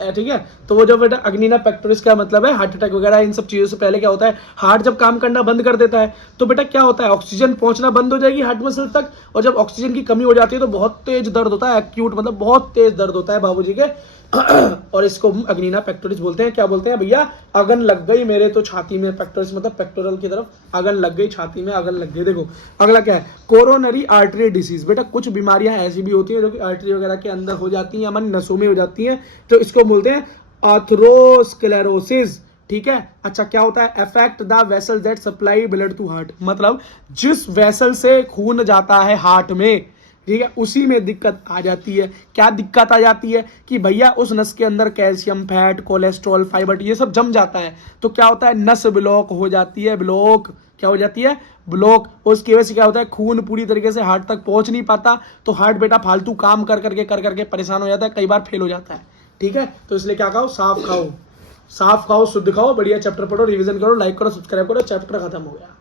ठीक है। तो वो जो बेटा एंगीना पेक्टोरिस का मतलब है हार्ट अटैक वगैरह इन सब चीजों से पहले क्या होता है, हार्ट जब काम करना बंद कर देता है तो बेटा क्या होता है, ऑक्सीजन पहुंचना बंद हो जाएगी हार्ट मसल तक, और जब ऑक्सीजन की कमी हो जाती है तो बहुत तेज दर्द होता है, एक्यूट मतलब बहुत तेज दर्द होता है बाबूजी के और इसको हम एंगीना पेक्टोरिस बोलते हैं। क्या बोलते हैं भैया, अगन लग गई मेरे तो छाती में, पेक्टोरिस मतलब पेक्टोरल की तरफ अगन लग गई, छाती में अगन लग गई। देखो अगला क्या है, कोरोनरी आर्टरी डिसीज। बेटा कुछ बीमारियां ऐसी भी होती हैं जो कि आर्टरी वगैरह के अंदर हो जाती हैं, हमारी नसों में हो जाती हैं, तो इसको बोलते हैं आर्थरोस्क्लेरोसिस, ठीक है। अच्छा क्या होता है, affect the vessel that supply blood to heart, मतलब जिस वेसल से खून जाता है हार्ट में, ठीक है, उसी में दिक्कत आ जाती है। क्या दिक्कत आ जाती है कि भैया उस नस के अंदर कैल्शियम, फैट, कोलेस्ट्रॉल, फाइबर ये सब जम जाता है, तो क्या होता है, नस ब्लॉक हो जाती है, ब्लॉक क्या हो जाती है, ब्लॉक। उसकी वजह से क्या होता है, खून पूरी तरीके से हार्ट तक पहुंच नहीं पाता, तो हार्ट बेटा फालतू काम कर करके परेशान हो जाता है, कई बार फेल हो जाता है, ठीक है। तो इसलिए क्या खाओ, साफ खाओ, साफ खाओ, शुद्ध खाओ, बढ़िया चैप्टर पढ़ो, रिवीजन करो, लाइक करो, सब्सक्राइब करो, चैप्टर खत्म हो गया।